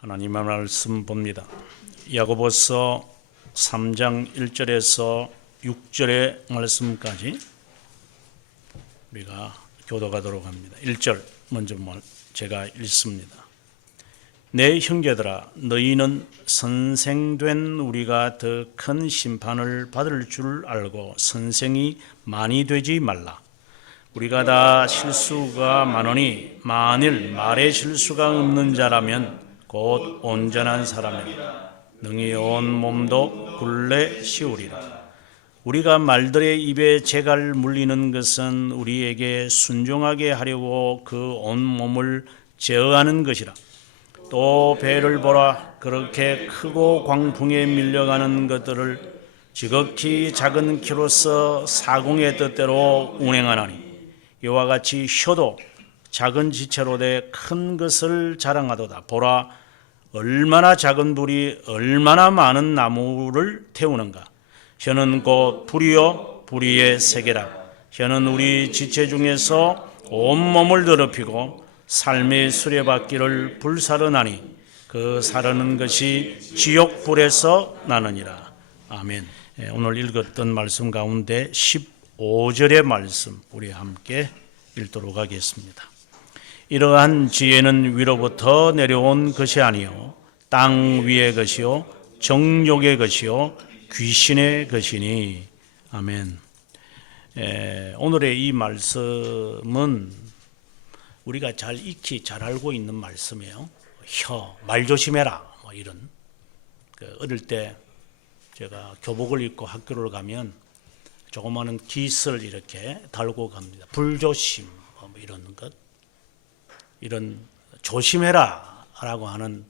하나님의 말씀 봅니다. 야고보서 3장 1절에서 6절의 말씀까지 우리가 교도하도록 합니다. 1절 먼저 제가 읽습니다. 내 형제들아, 너희는 선생된 우리가 더 큰 심판을 받을 줄 알고 선생이 많이 되지 말라. 우리가 다 실수가 많으니 만일 말에 실수가 없는 자라면 곧 온전한 사람이라. 능히 온 몸도 굴레 씌우리라. 우리가 말들의 입에 재갈 물리는 것은 우리에게 순종하게 하려고 그 온 몸을 제어하는 것이라. 또 배를 보라. 그렇게 크고 광풍에 밀려가는 것들을 지극히 작은 키로서 사공의 뜻대로 운행하나니 이와 같이 혀도 작은 지체로 돼 큰 것을 자랑하도다. 보라, 얼마나 작은 불이 얼마나 많은 나무를 태우는가. 혀는 곧 불이요 불의의 세계라. 혀는 우리 지체 중에서 온몸을 더럽히고 삶의 수레바퀴를 불사르나니 그 사르는 것이 지옥불에서 나느니라. 아멘. 오늘 읽었던 말씀 가운데 15절의 말씀 우리 함께 읽도록 하겠습니다. 이러한 지혜는 위로부터 내려온 것이 아니요 땅 위의 것이요 정욕의 것이요 귀신의 것이니. 아멘. 오늘의 이 말씀은 우리가 잘 익히 잘 알고 있는 말씀이에요. 말 조심해라 뭐 이런. 어릴 때 제가 교복을 입고 학교를 가면 조그마한 깃을 이렇게 달고 갑니다. 불조심 뭐 이런 것. 이런 조심해라 라고 하는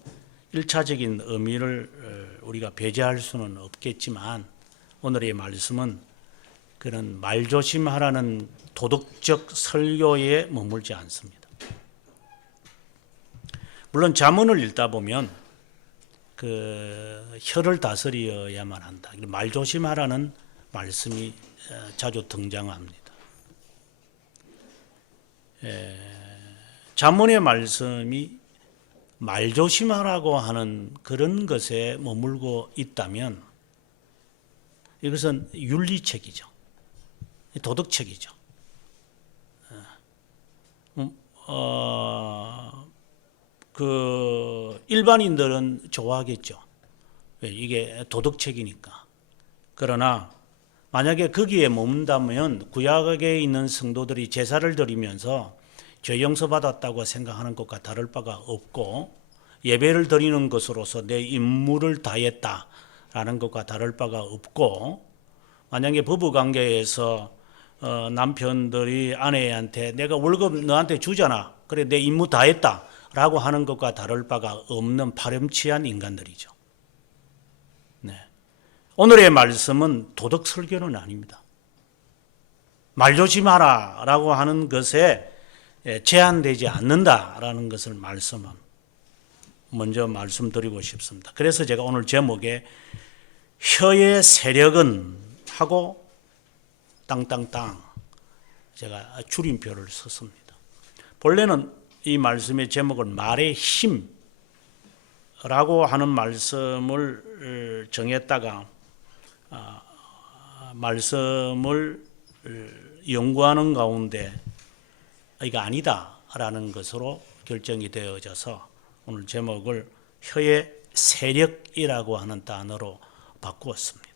1차적인 의미를 우리가 배제할 수는 없겠지만 오늘의 말씀은 그런 말조심하라는 도덕적 설교에 머물지 않습니다. 물론 잠언을 읽다 보면 그 혀를 다스려야만 한다. 말조심하라는 말씀이 자주 등장합니다. 잠언의 말씀이 말조심하라고 하는 그런 것에 머물고 있다면 이것은 윤리책이죠. 도덕책이죠. 일반인들은 좋아하겠죠. 이게 도덕책이니까. 그러나 만약에 거기에 머문다면 구약에 있는 성도들이 제사를 드리면서 죄 용서받았다고 생각하는 것과 다를 바가 없고 예배를 드리는 것으로서 내 임무를 다했다라는 것과 다를 바가 없고, 만약에 부부관계에서 남편들이 아내한테 내가 월급 너한테 주잖아, 그래 내 임무 다했다라고 하는 것과 다를 바가 없는 파렴치한 인간들이죠. 네. 오늘의 말씀은 도덕 설교는 아닙니다. 말 조심하라라고 하는 것에 제한되지 않는다라는 것을 먼저 말씀드리고 싶습니다. 그래서 제가 오늘 제목에 혀의 세력은 하고 땅땅땅 제가 줄임표를 썼습니다. 본래는 이 말씀의 제목은 말의 힘이라고 하는 말씀을 정했다가 말씀을 연구하는 가운데 이거 아니다라는 것으로 결정이 되어져서 오늘 제목을 혀의 세력이라고 하는 단어로 바꾸었습니다.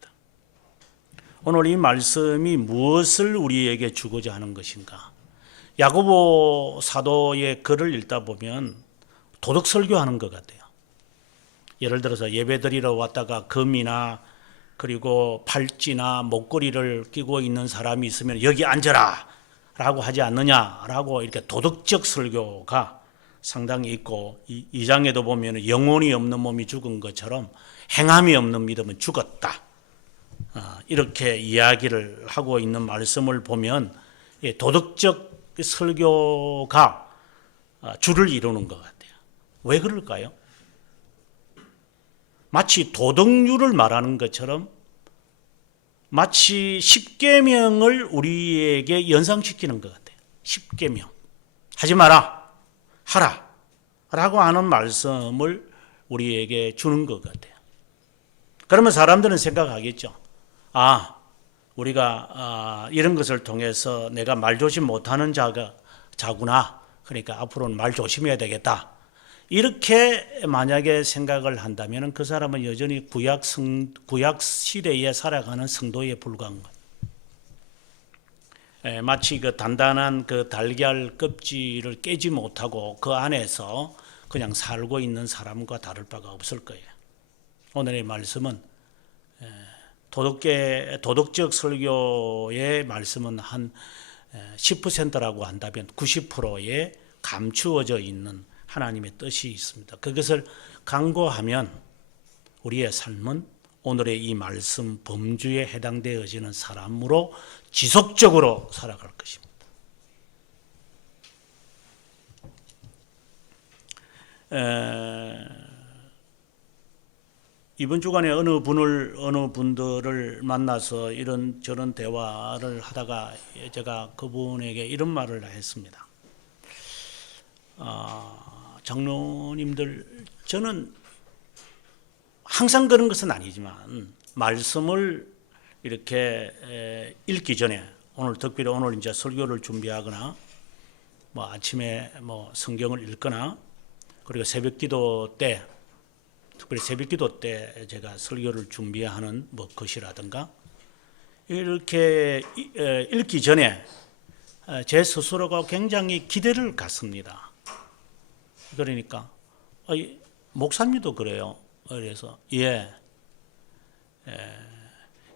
오늘 이 말씀이 무엇을 우리에게 주고자 하는 것인가? 야고보 사도의 글을 읽다 보면 도덕 설교하는 것 같아요. 예를 들어서 예배드리러 왔다가 금이나 그리고 팔찌나 목걸이를 끼고 있는 사람이 있으면 여기 앉아라 라고 하지 않느냐라고 이렇게 도덕적 설교가 상당히 있고, 이 장에도 보면 영혼이 없는 몸이 죽은 것처럼 행함이 없는 믿음은 죽었다, 이렇게 이야기를 하고 있는 말씀을 보면 도덕적 설교가 줄을 이루는 것 같아요. 왜 그럴까요? 마치 도덕률을 말하는 것처럼 마치 십계명을 우리에게 연상시키는 것 같아요. 십계명 하지 마라, 하라 라고 하는 말씀을 우리에게 주는 것 같아요. 그러면 사람들은 생각하겠죠. 우리가 이런 것을 통해서 내가 말 조심 못하는 자구나. 그러니까 앞으로는 말 조심해야 되겠다. 이렇게 만약에 생각을 한다면 그 사람은 여전히 구약 시대에 살아가는 성도에 불과한 거예요. 마치 그 단단한 그 달걀 껍질을 깨지 못하고 그 안에서 그냥 살고 있는 사람과 다를 바가 없을 거예요. 오늘의 말씀은 도덕적 설교의 말씀은 한 10%라고 한다면 90%에 감추어져 있는 하나님의 뜻이 있습니다. 그것을 강구하면 우리의 삶은 오늘의 이 말씀 범주에 해당되어지는 사람으로 지속적으로 살아갈 것입니다. 이번 주간에 어느 분들을 만나서 이런저런 대화를 하다가 제가 그분에게 이런 말을 했습니다. 장로님들, 저는 항상 그런 것은 아니지만 말씀을 이렇게 읽기 전에 특별히 오늘 이제 설교를 준비하거나 뭐 아침에 뭐 성경을 읽거나 그리고 새벽기도 때, 특별히 새벽기도 때 제가 설교를 준비하는 뭐 것이라든가 이렇게 읽기 전에 제 스스로가 굉장히 기대를 갖습니다. 그러니까 목사님도 그래요. 그래서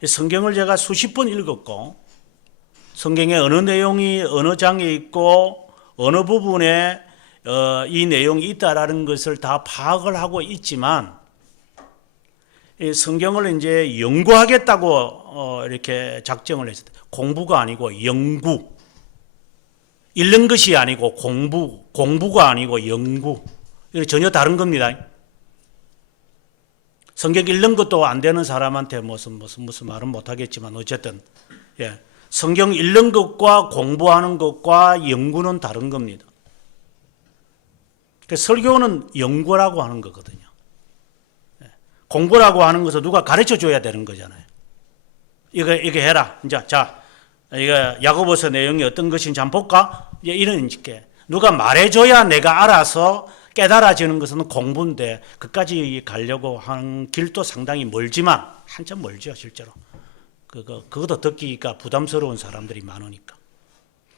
성경을 제가 수십 번 읽었고 성경의 어느 내용이 어느 장에 있고 어느 부분에 이 내용이 있다라는 것을 다 파악을 하고 있지만 성경을 이제 연구하겠다고 이렇게 작정을 했을 때 공부가 아니고 연구, 읽는 것이 아니고 공부가 아니고 연구, 이게 전혀 다른 겁니다. 성경 읽는 것도 안 되는 사람한테 무슨 말은 못하겠지만 어쨌든 성경 읽는 것과 공부하는 것과 연구는 다른 겁니다. 설교는 연구라고 하는 거거든요. 공부라고 하는 것은 누가 가르쳐 줘야 되는 거잖아요. 이거 해라. 자, 이거 야고보서 내용이 어떤 것인지 한번 볼까? 이런 게 누가 말해줘야 내가 알아서 깨달아지는 것은 공부인데 그까지 가려고 하는 길도 상당히 멀지만 한참 멀죠, 실제로. 그것도 듣기가 부담스러운 사람들이 많으니까.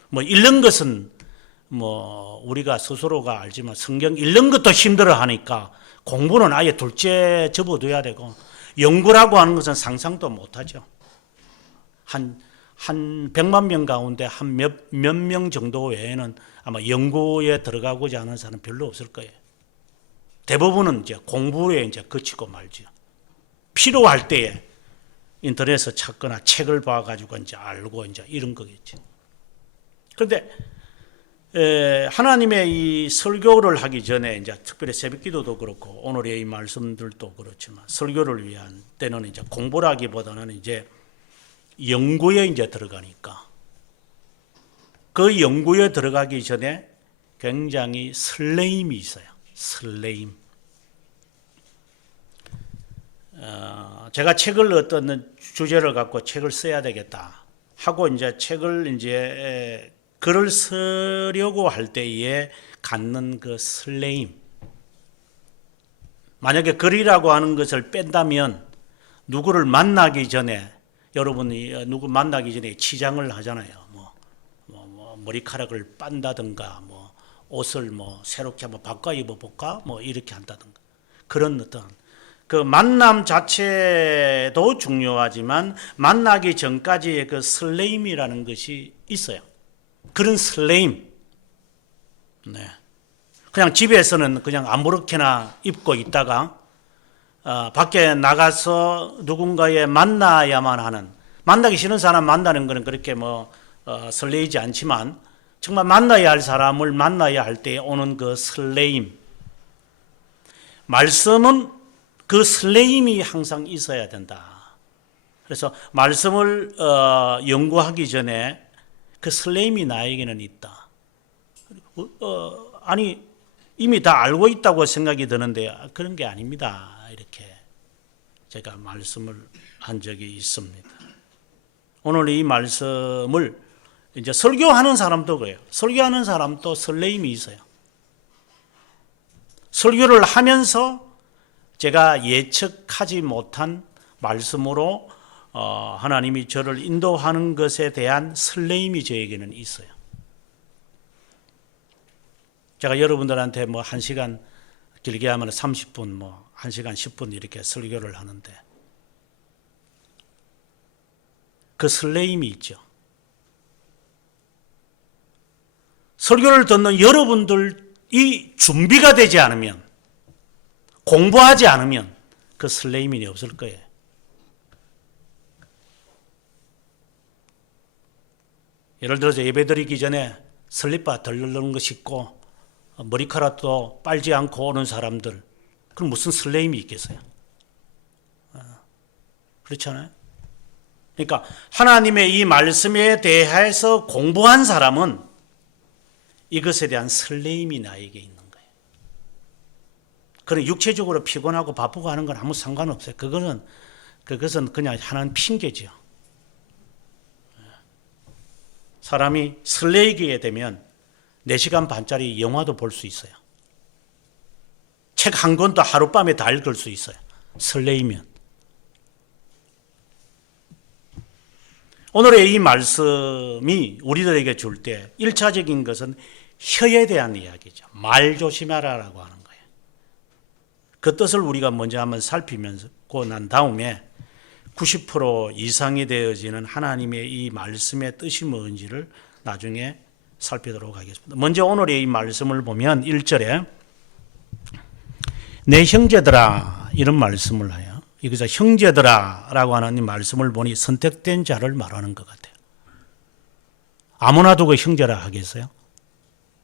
뭐 읽는 것은 뭐 우리가 스스로가 알지만 성경 읽는 것도 힘들어 하니까 공부는 아예 둘째 접어둬야 되고 연구라고 하는 것은 상상도 못하죠. 한 100만 명 가운데 한 몇 명 정도 외에는 아마 연구에 들어가고자 하는 사람은 별로 없을 거예요. 대부분은 이제 공부에 이제 그치고 말죠. 필요할 때에 인터넷에서 찾거나 책을 봐가지고 이제 알고 이제 이런 거겠죠. 그런데 하나님의 이 설교를 하기 전에 이제 특별히 새벽기도도 그렇고 오늘의 이 말씀들도 그렇지만 설교를 위한 때는 이제 공부라기보다는 이제 연구에 이제 들어가니까 그 연구에 들어가기 전에 굉장히 설레임이 있어요. 설레임. 제가 책을 어떤 주제를 갖고 책을 써야 되겠다 하고 이제 책을 이제 글을 쓰려고 할 때에 갖는 그 설레임. 만약에 글이라고 하는 것을 뺀다면 누구를 만나기 전에 여러분이 누구 만나기 전에 치장을 하잖아요. 머리카락을 빤다든가 옷을 새롭게 한번 바꿔 입어볼까 이렇게 한다든가 그런 어떤 그 만남 자체도 중요하지만 만나기 전까지의 그 설레임이라는 것이 있어요. 그런 설레임. 그냥 집에서는 그냥 아무렇게나 입고 있다가 밖에 나가서 누군가에 만나야만 하는, 만나기 싫은 사람 만나는 것은 그렇게 설레이지 않지만 정말 만나야 할 사람을 만나야 할 때 오는 그 설레임. 말씀은 그 설레임이 항상 있어야 된다. 그래서 말씀을 연구하기 전에 그 설레임이 나에게는 있다. 아니 이미 다 알고 있다고 생각이 드는데 그런 게 아닙니다. 이렇게 제가 말씀을 한 적이 있습니다. 오늘 이 말씀을 이제 설교하는 사람도 그래요. 설교하는 사람도 설레임이 있어요. 설교를 하면서 제가 예측하지 못한 말씀으로 하나님이 저를 인도하는 것에 대한 설레임이 저에게는 있어요. 제가 여러분들한테 뭐 1시간 길게 하면 30분, 뭐 1시간 10분 이렇게 설교를 하는데 그 설레임이 있죠. 설교를 듣는 여러분들이 준비가 되지 않으면, 공부하지 않으면 그 설레임이 없을 거예요. 예를 들어서 예배드리기 전에 슬리퍼 덜르는 거 신고 머리카락도 빨지 않고 오는 사람들, 그럼 무슨 설레임이 있겠어요? 그렇잖아요. 그러니까 하나님의 이 말씀에 대해서 공부한 사람은 이것에 대한 설레임이 나에게 있는 거예요. 그런 육체적으로 피곤하고 바쁘고 하는 건 아무 상관없어요. 그것은 그냥 하나는 핑계죠. 사람이 설레이게 되면 4시간 반짜리 영화도 볼 수 있어요. 책 한 권도 하룻밤에 다 읽을 수 있어요. 설레이면. 오늘의 이 말씀이 우리들에게 줄 때 1차적인 것은 혀에 대한 이야기죠. 말 조심하라라고 하는 거예요. 그 뜻을 우리가 먼저 한번 살피고 난 다음에 90% 이상이 되어지는 하나님의 이 말씀의 뜻이 뭔지를 나중에 살피도록 하겠습니다. 먼저 오늘의 이 말씀을 보면 1절에 내 형제들아 이런 말씀을 해요. 여기서 형제들아 라고 하는 이 말씀을 보니 선택된 자를 말하는 것 같아요. 아무나 두고 형제라 하겠어요?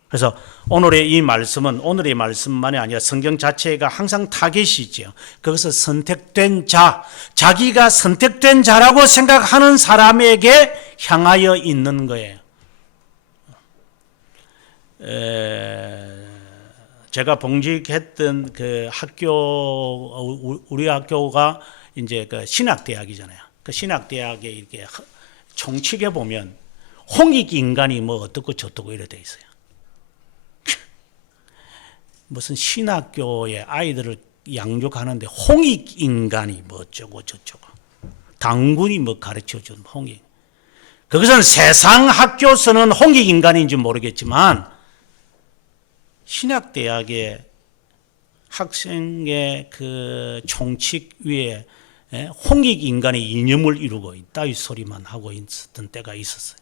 그래서 오늘의 이 말씀은 오늘의 말씀만이 아니라 성경 자체가 항상 타겟이죠. 그것은 선택된 자, 자기가 선택된 자라고 생각하는 사람에게 향하여 있는 거예요. 제가 봉직했던 그 학교, 우리 학교가 이제 그 신학대학이잖아요. 그 신학대학에 이렇게 총칙에 보면 홍익 인간이 뭐 어떻고 저떻고 이래 돼 있어요. 무슨 신학교의 아이들을 양육하는데 홍익 인간이 뭐 어쩌고 저쩌고 당군이 뭐 가르쳐준 홍익. 그것은 세상 학교에서는 홍익 인간인지 모르겠지만 신학대학의 학생의 그 총칙 위에 홍익 인간의 이념을 이루고 있다 이 소리만 하고 있었던 때가 있었어요.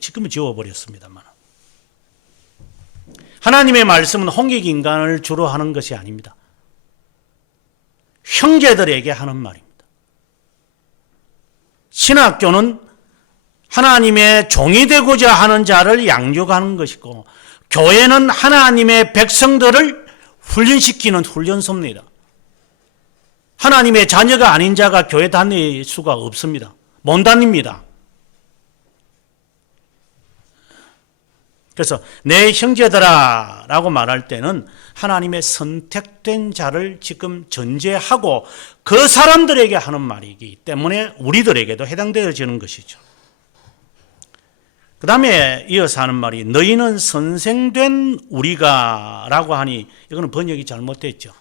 지금은 지워버렸습니다만 하나님의 말씀은 홍익 인간을 주로 하는 것이 아닙니다. 형제들에게 하는 말입니다. 신학교는 하나님의 종이 되고자 하는 자를 양육하는 것이고 교회는 하나님의 백성들을 훈련시키는 훈련소입니다. 하나님의 자녀가 아닌 자가 교회 다닐 수가 없습니다. 못 다닙니다. 그래서 내 형제들아 라고 말할 때는 하나님의 선택된 자를 지금 전제하고 그 사람들에게 하는 말이기 때문에 우리들에게도 해당되어지는 것이죠. 그 다음에 이어서 하는 말이 너희는 선생된 우리가 라고 하니 이거는 번역이 잘못됐죠.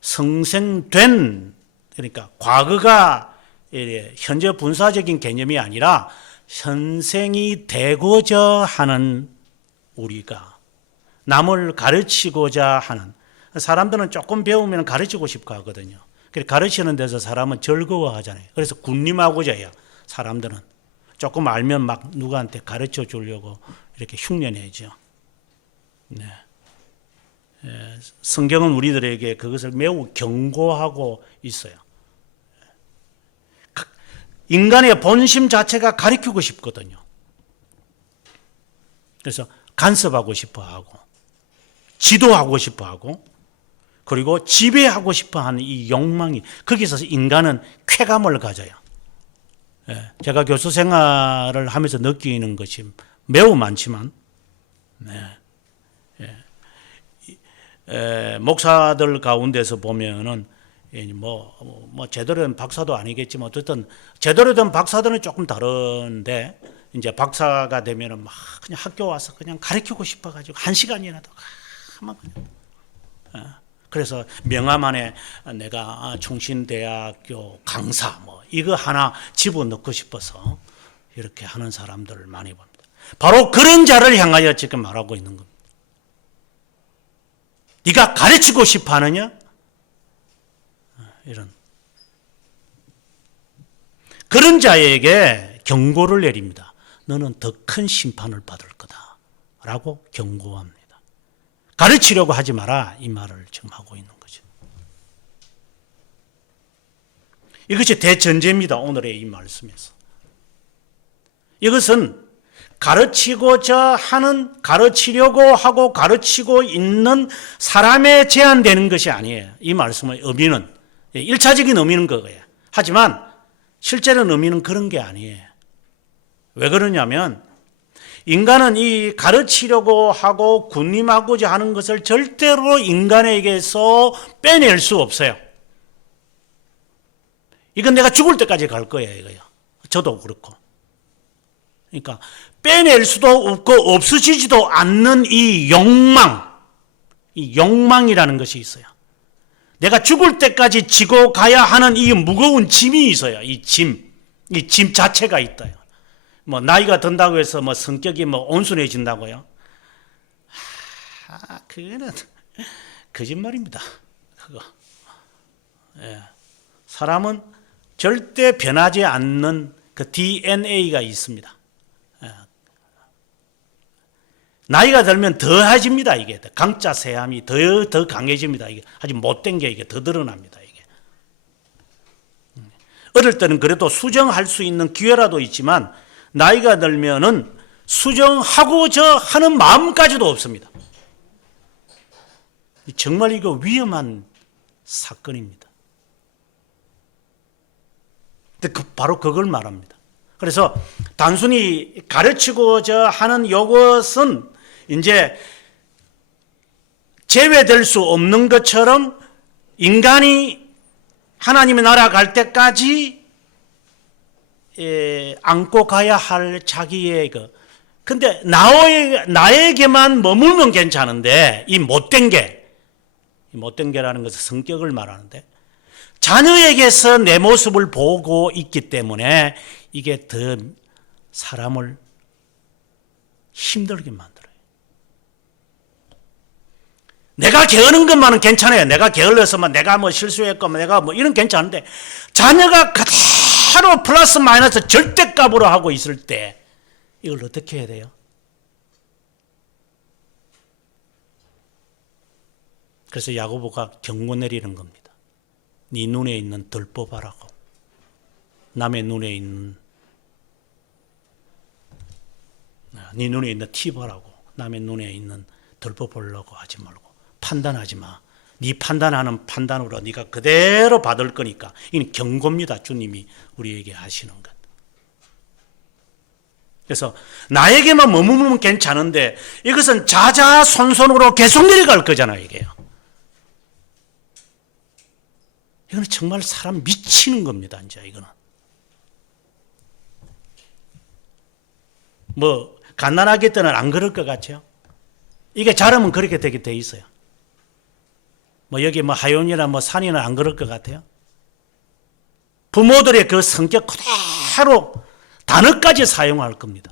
성생된, 그러니까 과거가 현재 분사적인 개념이 아니라 현생이 되고자 하는 우리가, 남을 가르치고자 하는, 사람들은 조금 배우면 가르치고 싶어 하거든요. 그래서 가르치는 데서 사람은 즐거워하잖아요. 그래서 군림하고자 해요. 사람들은 조금 알면 막 누구한테 가르쳐 주려고 이렇게 흉내내죠. 네. 성경은 우리들에게 그것을 매우 경고하고 있어요. 인간의 본심 자체가 가르치고 싶거든요. 그래서 간섭하고 싶어 하고, 지도하고 싶어 하고, 그리고 지배하고 싶어 하는 이 욕망이, 거기서 인간은 쾌감을 가져요. 제가 교수 생활을 하면서 느끼는 것이 매우 많지만, 목사들 가운데서 보면은 뭐 제대로 된 박사도 아니겠지만 어쨌든 제대로 된 박사들은 조금 다른데 이제 박사가 되면은 막 그냥 학교 와서 그냥 가르치고 싶어가지고 1시간이라도 하면 그냥. 그래서 명함 안에 내가 충신대학교 강사 뭐 이거 하나 집어넣고 싶어서 이렇게 하는 사람들을 많이 봅니다. 바로 그런 자를 향하여 지금 말하고 있는 겁니다. 네가 가르치고 싶어 하느냐? 이런 그런 자에게 경고를 내립니다. 너는 더 큰 심판을 받을 거다 라고 경고합니다. 가르치려고 하지 마라 이 말을 지금 하고 있는 거죠. 이것이 대전제입니다. 오늘의 이 말씀에서. 이것은 가르치고자 하는, 가르치려고 하고 가르치고 있는 사람에 제한되는 것이 아니에요. 이 말씀의 의미는 1차적인 의미는 그거예요. 하지만 실제는 의미는 그런 게 아니에요. 왜 그러냐면 인간은 이 가르치려고 하고 군림하고자 하는 것을 절대로 인간에게서 빼낼 수 없어요. 이건 내가 죽을 때까지 갈 거예요, 이거요. 저도 그렇고. 그러니까 빼낼 수도 없고 없어지지도 않는 이 욕망이라는 것이 있어요. 내가 죽을 때까지 지고 가야 하는 이 무거운 짐이 있어요. 이 짐 자체가 있다요. 뭐 나이가 든다고 해서 뭐 성격이 뭐 온순해진다고요? 그거는 거짓말입니다. 그거. 예. 사람은 절대 변하지 않는 그 DNA가 있습니다. 예. 나이가 들면 더해집니다. 이게 강자 세함이 더 강해집니다. 이게 아주 못된 게 이게 더 드러납니다. 이게 어릴 때는 그래도 수정할 수 있는 기회라도 있지만 나이가 들면은 수정하고자 하는 마음까지도 없습니다. 정말 이거 위험한 사건입니다. 근데 바로 그걸 말합니다. 그래서 단순히 가르치고자 하는 이것은 이제 제외될 수 없는 것처럼 인간이 하나님의 나라 갈 때까지 안고 가야 할 자기의 근데 나에게만 머물면 괜찮은데 이 못된 게라는 것은 성격을 말하는데 자녀에게서 내 모습을 보고 있기 때문에 이게 더 사람을 힘들게 만들어요. 내가 게으른 것만은 괜찮아요. 내가 게을러서만 내가 뭐 실수했고 내가 뭐 이런 괜찮은데 자녀가 그대로 플러스 마이너스 절대값으로 하고 있을 때 이걸 어떻게 해야 돼요? 그래서 야고보가 경고 내리는 겁니다. 네 눈에 있는 들보 보라고. 남의 눈에 있는 네 눈에 있는 티 보라고. 남의 눈에 있는 들보 보려고 하지 말고 판단하지 마. 네 판단하는 판단으로 네가 그대로 받을 거니까. 이건 경고입니다. 주님이 우리에게 하시는 것. 그래서 나에게만 머무르면 괜찮은데 이것은 자자손손으로 계속 내려갈 거잖아요. 이게요. 이거는 정말 사람 미치는 겁니다. 이제 이거는 뭐 갓난아기 때는 안 그럴 것 같죠. 이게 자라면 그렇게 되게 돼 있어요. 뭐 여기 뭐 하연이나 뭐 산이나 안 그럴 것 같아요. 부모들의 그 성격 그대로 단어까지 사용할 겁니다.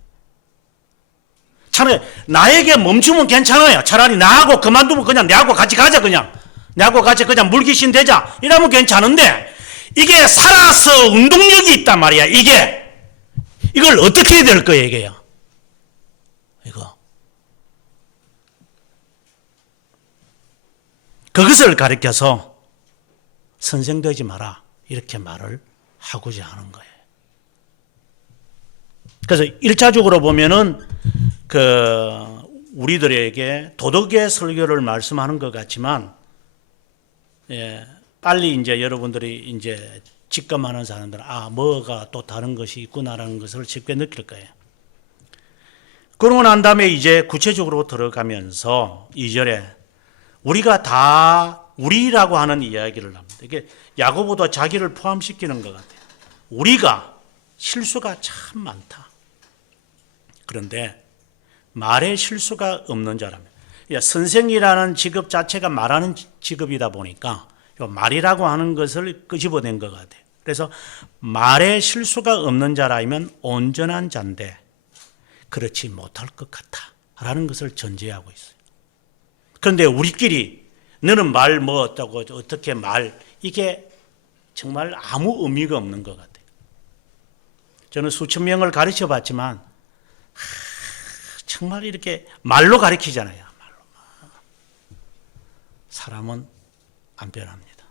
차라리 나에게 멈추면 괜찮아요. 차라리 나하고 그만두면 그냥 내하고 같이 가자. 그냥 내하고 같이 그냥 물귀신 되자 이러면 괜찮은데 이게 살아서 운동력이 있단 말이야. 이걸 어떻게 해야 될 거예요. 이게요. 이거 그것을 가르쳐서 선생 되지 마라 이렇게 말을 하고자 하는 거예요. 그래서 1차적으로 보면은 우리들에게 도덕의 설교를 말씀하는 것 같지만 빨리 이제 여러분들이 이제 직감하는 사람들은 뭐가 또 다른 것이 있구나라는 것을 쉽게 느낄 거예요. 그러고 난 다음에 이제 구체적으로 들어가면서 2절에 우리가 다 우리라고 하는 이야기를 합니다. 이게 야고보도 자기를 포함시키는 것 같아요. 우리가 실수가 참 많다. 그런데 말에 실수가 없는 자라면, 선생이라는 직업 자체가 말하는 직업이다 보니까 말이라고 하는 것을 끄집어낸 것 같아요. 그래서 말에 실수가 없는 자라면 온전한 자인데 그렇지 못할 것 같아 라는 것을 전제하고 있어요. 그런데 우리끼리 너는 말 뭐 어떠고 어떻게 말, 이게 정말 아무 의미가 없는 것 같아요. 저는 수천 명을 가르쳐 봤지만 정말 이렇게 말로 가르치잖아요. 말로. 사람은 안 변합니다.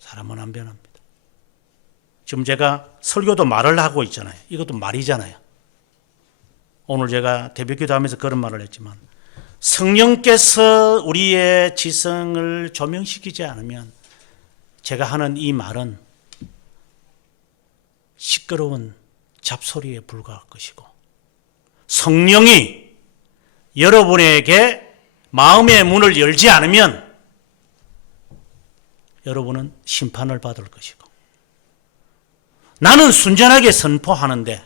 사람은 안 변합니다. 지금 제가 설교도 말을 하고 있잖아요. 이것도 말이잖아요. 오늘 제가 새벽기도하면서 그런 말을 했지만 성령께서 우리의 지성을 조명시키지 않으면 제가 하는 이 말은 시끄러운 잡소리에 불과할 것이고, 성령이 여러분에게 마음의 문을 열지 않으면 여러분은 심판을 받을 것이고, 나는 순전하게 선포하는데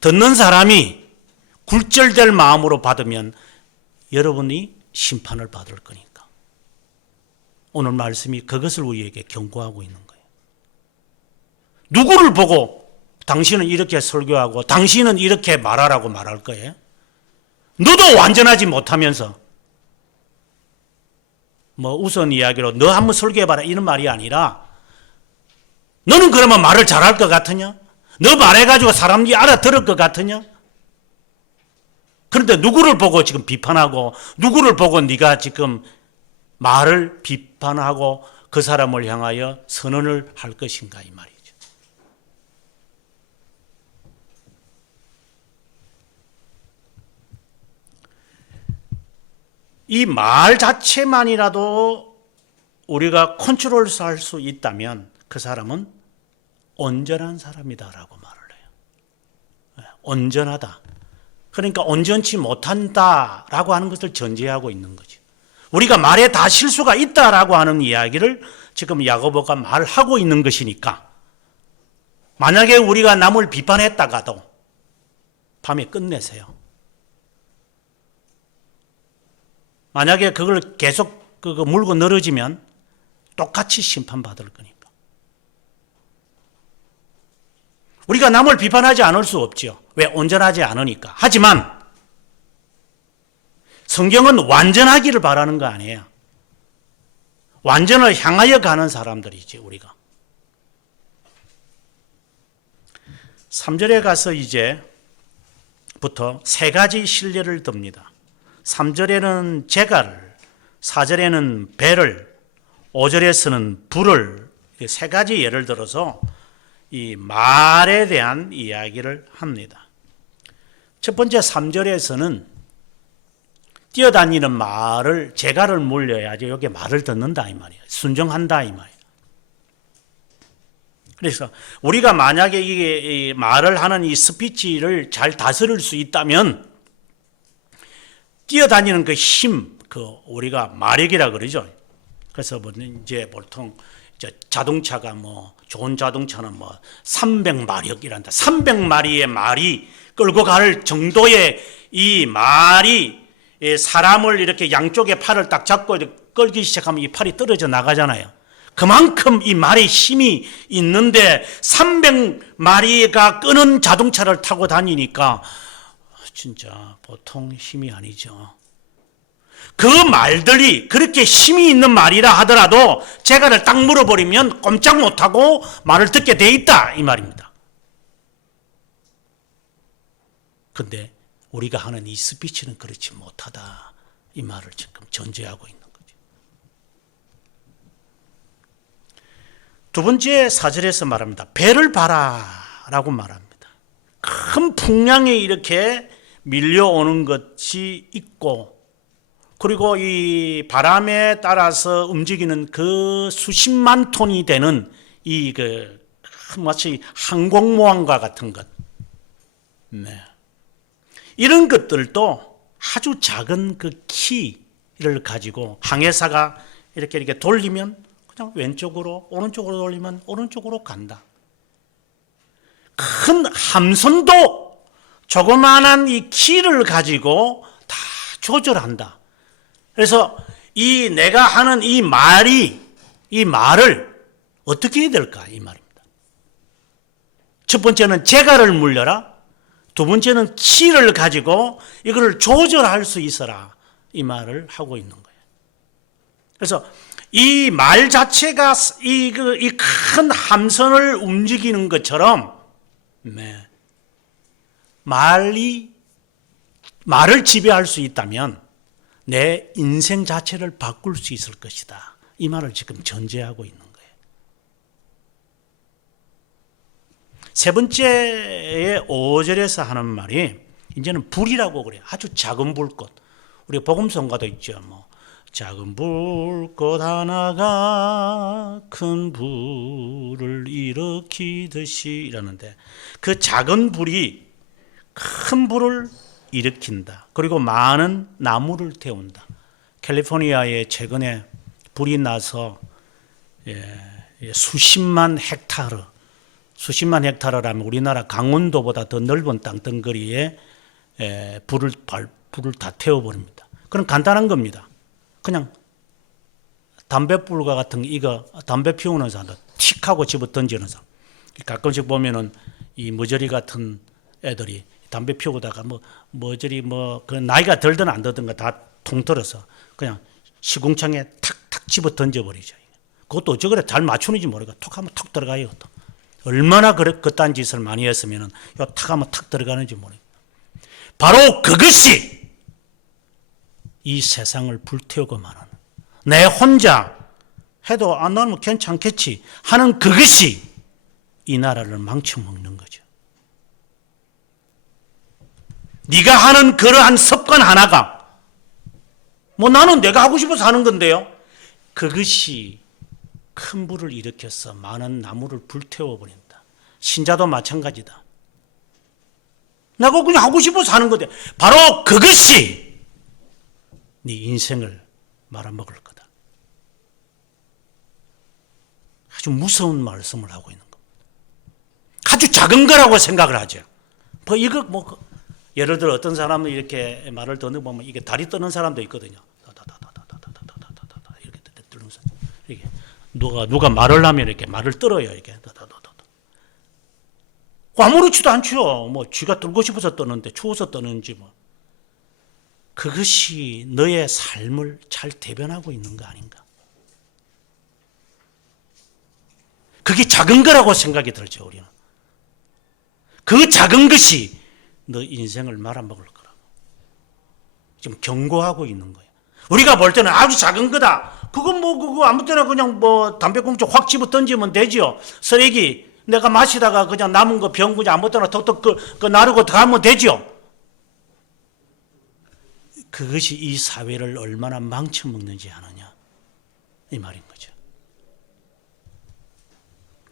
듣는 사람이 굴절될 마음으로 받으면 여러분이 심판을 받을 거니까. 오늘 말씀이 그것을 우리에게 경고하고 있는 거예요. 누구를 보고 당신은 이렇게 설교하고 당신은 이렇게 말하라고 말할 거예요? 너도 완전하지 못하면서 뭐 우선 이야기로 너 한번 설교해봐라 이런 말이 아니라, 너는 그러면 말을 잘할 것 같으냐? 너 말해가지고 사람들이 알아들을 것 같으냐? 그런데 누구를 보고 지금 비판하고, 누구를 보고 네가 지금 말을 비판하고 그 사람을 향하여 선언을 할 것인가, 이 말이죠. 이 말 자체만이라도 우리가 컨트롤할 수 있다면 그 사람은 온전한 사람이다라고 말을 해요. 온전하다. 그러니까 온전치 못한다라고 하는 것을 전제하고 있는 거죠. 우리가 말에 다 실수가 있다라고 하는 이야기를 지금 야고보가 말하고 있는 것이니까, 만약에 우리가 남을 비판했다가도 밤에 끝내세요. 만약에 그걸 계속 물고 늘어지면 똑같이 심판받을 거니까. 우리가 남을 비판하지 않을 수 없죠. 왜? 온전하지 않으니까. 하지만 성경은 완전하기를 바라는 거 아니에요. 완전을 향하여 가는 사람들이지, 우리가. 3절에 가서 이제부터 세 가지 신뢰를 듭니다. 3절에는 재갈을, 4절에는 배를, 5절에서는 불을, 세 가지 예를 들어서 이 말에 대한 이야기를 합니다. 첫 번째 3절에서는 뛰어다니는 말을, 재갈을 물려야지 여기 말을 듣는다 이 말이에요. 순종한다 이 말이에요. 그래서 우리가 만약에 이 말을 하는 이 스피치를 잘 다스릴 수 있다면 뛰어다니는 그 힘, 우리가 마력이라 그러죠. 그래서 이제 보통 자동차가 좋은 자동차는 300마력이란다. 300마리의 말이 끌고 갈 정도의 이 말이 사람을 이렇게 양쪽에 팔을 딱 잡고 끌기 시작하면 이 팔이 떨어져 나가잖아요. 그만큼 이 말에 힘이 있는데 300마리가 끄는 자동차를 타고 다니니까 진짜 보통 힘이 아니죠. 그 말들이 그렇게 힘이 있는 말이라 하더라도 재갈을 딱 물어버리면 꼼짝 못하고 말을 듣게 돼 있다 이 말입니다. 근데 우리가 하는 이 스피치는 그렇지 못하다 이 말을 지금 전제하고 있는 거죠. 두 번째 4절에서 말합니다. 배를 봐라 라고 말합니다. 큰 풍량이 이렇게 밀려오는 것이 있고, 그리고 이 바람에 따라서 움직이는 그 수십만 톤이 되는 마치 항공모함과 같은 것. 네. 이런 것들도 아주 작은 그 키를 가지고 항해사가 이렇게 돌리면 그냥 왼쪽으로, 오른쪽으로 돌리면 오른쪽으로 간다. 큰 함선도 조그마한 이 키를 가지고 다 조절한다. 그래서 이 내가 하는 이 말을 어떻게 해야 될까? 이 말입니다. 첫 번째는 재갈을 물려라. 두 번째는 키를 가지고 이걸 조절할 수 있어라. 이 말을 하고 있는 거예요. 그래서 이 말 자체가 이 큰 함선을 움직이는 것처럼 말을 지배할 수 있다면 내 인생 자체를 바꿀 수 있을 것이다. 이 말을 지금 전제하고 있는 거예요. 세 번째의 5절에서 하는 말이 이제는 불이라고 그래요. 아주 작은 불꽃. 우리 복음성가도 있죠. 작은 불꽃 하나가 큰 불을 일으키듯이 이러는데 그 작은 불이 큰 불을 일으킨다. 그리고 많은 나무를 태운다. 캘리포니아에 최근에 불이 나서 수십만 헥타르라면 우리나라 강원도보다 더 넓은 땅덩어리에 불을 다 태워버립니다. 그럼 간단한 겁니다. 그냥 담배불과 같은 이거 담배 피우는 사람들 틱 하고 집어 던지는 사람. 가끔씩 보면은 이 머저리 같은 애들이 담배 피우다가 머저리 그 나이가 들든 안 들든가 다 통틀어서 그냥 시궁창에 탁탁 집어 던져버리죠. 그것도 어쩌 그래 잘 맞추는지 모르겠고 톡 하면 톡 들어가요. 또. 얼마나 그딴 짓을 많이 했으면은 탁 하면 탁 들어가는지 모르겠고. 바로 그것이 이 세상을 불태우고 마는 내 혼자 해도 나는 괜찮겠지 하는 그것이 이 나라를 망쳐먹는 거죠. 네가 하는 그러한 습관 하나가 나는 내가 하고 싶어서 하는 건데요. 그것이 큰 불을 일으켜서 많은 나무를 불태워버린다. 신자도 마찬가지다. 내가 그냥 하고 싶어서 하는 건데 바로 그것이 네 인생을 말아먹을 거다. 아주 무서운 말씀을 하고 있는 겁니다. 아주 작은 거라고 생각을 하죠. 예를 들어 어떤 사람은 이렇게 말을 듣는 보면 이게 다리 떠는 사람도 있거든요. 이렇게 들면서 이렇게 누가 말을 하면 이렇게 말을 떨어요. 이렇게 아무렇지도 않죠. 쥐가 떨고 싶어서 떠는데 추워서 떠는지 그것이 너의 삶을 잘 대변하고 있는 거 아닌가? 그게 작은 거라고 생각이 들죠, 우리는. 그 작은 것이 너 인생을 말아먹을 거라고. 지금 경고하고 있는 거예요. 우리가 볼 때는 아주 작은 거다. 그거 아무 때나 그냥 담배꽁초 확 집어 던지면 되지요. 쓰레기 내가 마시다가 그냥 남은 거 병 그냥 아무 때나 톡톡 나르고 가면 되지요. 그것이 이 사회를 얼마나 망쳐먹는지 아느냐 이 말인 거죠.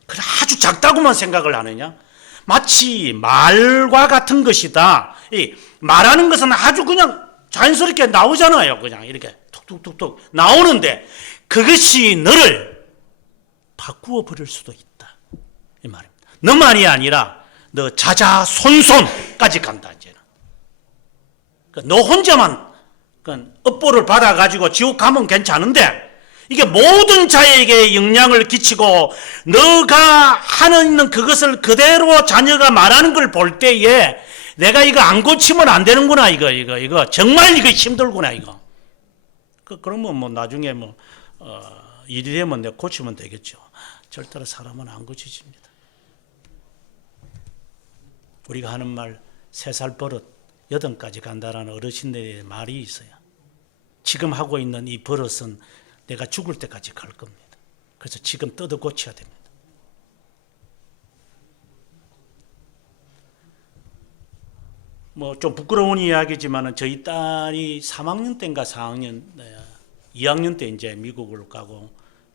그래 아주 작다고만 생각을 하느냐? 마치 말과 같은 것이다. 말하는 것은 아주 그냥 자연스럽게 나오잖아요. 그냥 이렇게 툭툭툭툭 나오는데 그것이 너를 바꾸어 버릴 수도 있다 이 말입니다. 너만이 아니라 너 자자손손까지 간다. 이제는 너 혼자만 업보를 받아가지고 지옥 가면 괜찮은데 이게 모든 자에게 영향을 끼치고 너가 하는 그것을 그대로 자녀가 말하는 걸 볼 때에 내가 이거 안 고치면 안 되는구나. 이거 정말 이거 힘들구나. 이거 그러면 나중에 일이 되면 내가 고치면 되겠죠. 절대로 사람은 안 고치집니다. 우리가 하는 말 3살 버릇 8까지 간다라는 어르신들의 말이 있어요. 지금 하고 있는 이 버릇은 내가 죽을 때까지 갈 겁니다. 그래서 지금 뜯어 고쳐야 됩니다. 좀 부끄러운 이야기지만 저희 딸이 3학년 때인가 4학년, 2학년 때 이제 미국을 가고,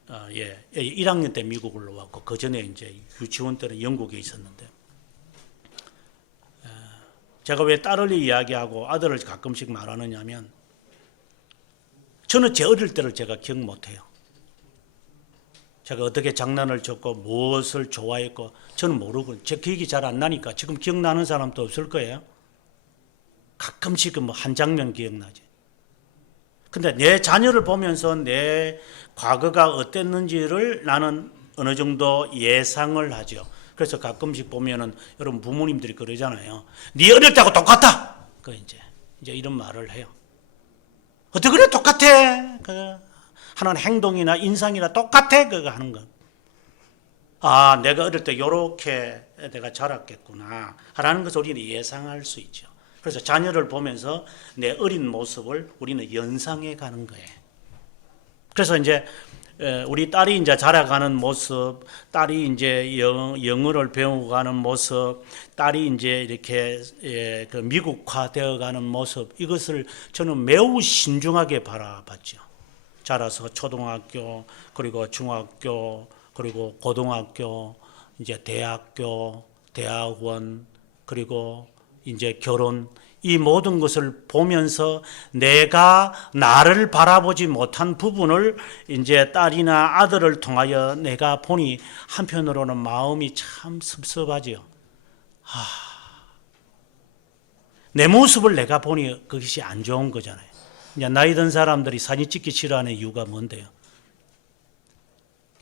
1학년 때 미국을 왔고, 그 전에 이제 유치원 때는 영국에 있었는데, 제가 왜 딸을 이야기하고 아들을 가끔씩 말하느냐면 저는 제 어릴 때를 제가 기억 못해요. 제가 어떻게 장난을 쳤고 무엇을 좋아했고 저는 모르고 제 기억이 잘 안 나니까 지금 기억나는 사람도 없을 거예요. 가끔씩 뭐 한 장면 기억나지. 근데 내 자녀를 보면서 내 과거가 어땠는지를 나는 어느 정도 예상을 하죠. 그래서 가끔씩 보면은 여러분 부모님들이 그러잖아요. 네 어릴 때하고 똑같다. 그 이제 이런 말을 해요. 어떻게 그래 똑같아. 하는 행동이나 인상이나 똑같아. 그거 하는 거. 아, 내가 어릴 때 요렇게 내가 자랐겠구나. 라는 것을 우리는 예상할 수 있죠. 그래서 자녀를 보면서 내 어린 모습을 우리는 연상해 가는 거예요. 그래서 이제 우리 딸이 이제 자라가는 모습, 딸이 이제 영어를 배워가는 모습, 딸이 이제 이렇게 그 미국화 되어가는 모습, 이것을 저는 매우 신중하게 바라봤죠. 자라서 초등학교, 그리고 중학교, 그리고 고등학교, 이제 대학교, 대학원, 그리고 이제 결혼, 이 모든 것을 보면서 내가 나를 바라보지 못한 부분을 이제 딸이나 아들을 통하여 내가 보니 한편으로는 마음이 참 섭섭하지요. 내 모습을 내가 보니 그것이 안 좋은 거잖아요. 이제 나이 든 사람들이 사진 찍기 싫어하는 이유가 뭔데요?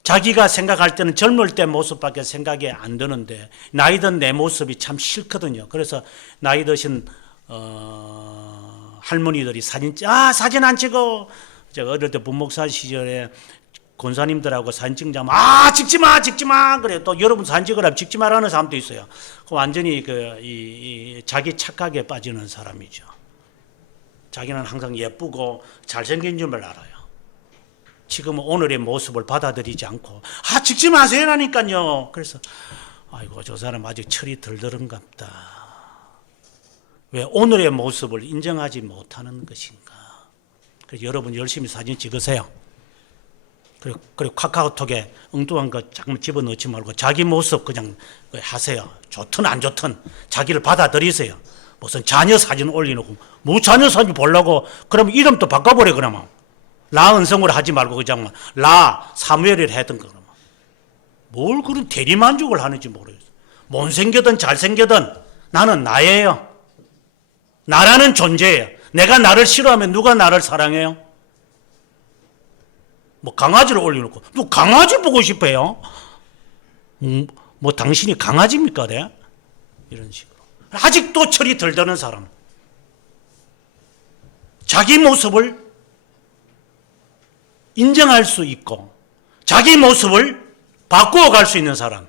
자기가 생각할 때는 젊을 때 모습밖에 생각이 안 드는데 나이 든 내 모습이 참 싫거든요. 그래서 나이 드신 할머니들이 사진 안 찍어. 제가 어릴 때 분목사 시절에 권사님들하고 사진 찍자면 찍지 마. 그래 또 여러분 사진 찍으라면 찍지 말라는 사람도 있어요. 완전히 자기 착각에 빠지는 사람이죠. 자기는 항상 예쁘고 잘생긴 줄을 알아요. 지금은 오늘의 모습을 받아들이지 않고 찍지 마세요라니까요. 그래서 아이고 저 사람 아직 철이 덜 들은갑다. 왜 오늘의 모습을 인정하지 못하는 것인가? 그래서 여러분 열심히 사진 찍으세요. 그리고 카카오톡에 엉뚱한 거 자꾸 집어넣지 말고 자기 모습 그냥 하세요. 좋든 안 좋든 자기를 받아들이세요. 무슨 자녀 사진 올려놓고 뭐 자녀 사진 보려고 그러면 이름도 바꿔버려. 그러면 라은성으로 하지 말고 그냥 라 사무엘이라 하던 거. 그러면 뭘 그런 대리만족을 하는지 모르겠어요. 못생겨든 잘생겨든 나는 나예요. 나라는 존재예요. 내가 나를 싫어하면 누가 나를 사랑해요? 뭐 강아지를 올려놓고 또 강아지 보고 싶어요? 뭐 당신이 강아지입니까? 네? 이런 식으로 아직도 철이 덜 드는 사람, 자기 모습을 인정할 수 있고 자기 모습을 바꾸어 갈 수 있는 사람,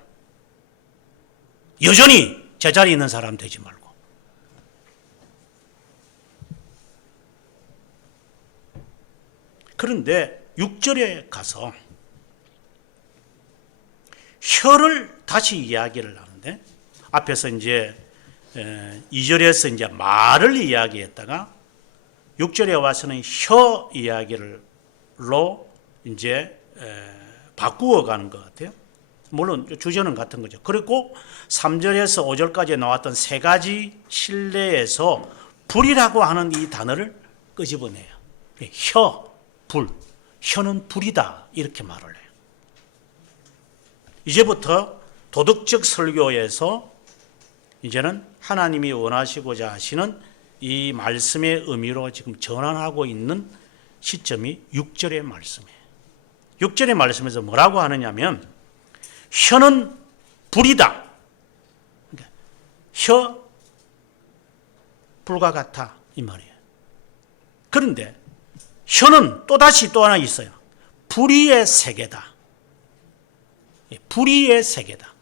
여전히 제자리에 있는 사람 되지 말고. 그런데 6절에 가서 혀를 다시 이야기를 하는데 앞에서 이제 2절에서 이제 말을 이야기했다가 6절에 와서는 혀 이야기로 이제 바꾸어 가는 것 같아요. 물론 주제는 같은 거죠. 그리고 3절에서 5절까지 나왔던 세 가지 신뢰에서 불이라고 하는 이 단어를 끄집어내요. 혀, 불. 혀는 불이다. 이렇게 말을 해요. 이제부터 도덕적 설교에서 이제는 하나님이 원하시고자 하시는 이 말씀의 의미로 지금 전환하고 있는 시점이 6절의 말씀이에요. 6절의 말씀에서 뭐라고 하느냐면 혀는 불이다. 혀 불과 같아 이 말이에요. 그런데 혀는 또다시 또 하나 있어요. 불의의 세계다. 불의의 세계다.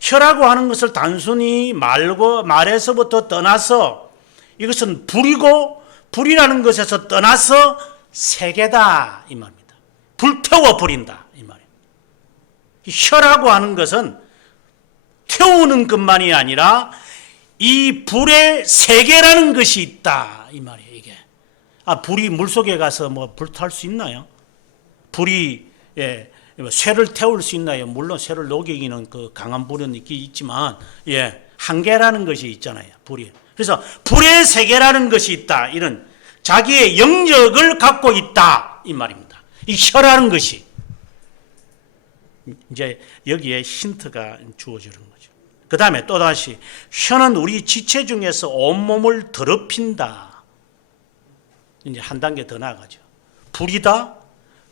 혀라고 하는 것을 단순히 말에서부터 떠나서 이것은 불이고 불이라는 것에서 떠나서 세계다 이 말입니다. 불태워 버린다 이 말이에요. 혀라고 하는 것은 태우는 것만이 아니라 이 불의 세계라는 것이 있다 이 말이에요. 이게 불이 물속에 가서 뭐 불탈 수 있나요? 불이 쇠를 태울 수 있나요? 물론 쇠를 녹이기는 그 강한 불은 있지만 한계라는 것이 있잖아요. 불이 그래서 불의 세계라는 것이 있다. 이런 자기의 영역을 갖고 있다. 이 말입니다. 이 혀라는 것이. 이제 여기에 힌트가 주어지는 거죠. 그 다음에 또다시 혀는 우리 지체 중에서 온몸을 더럽힌다. 이제 한 단계 더 나아가죠. 불이다.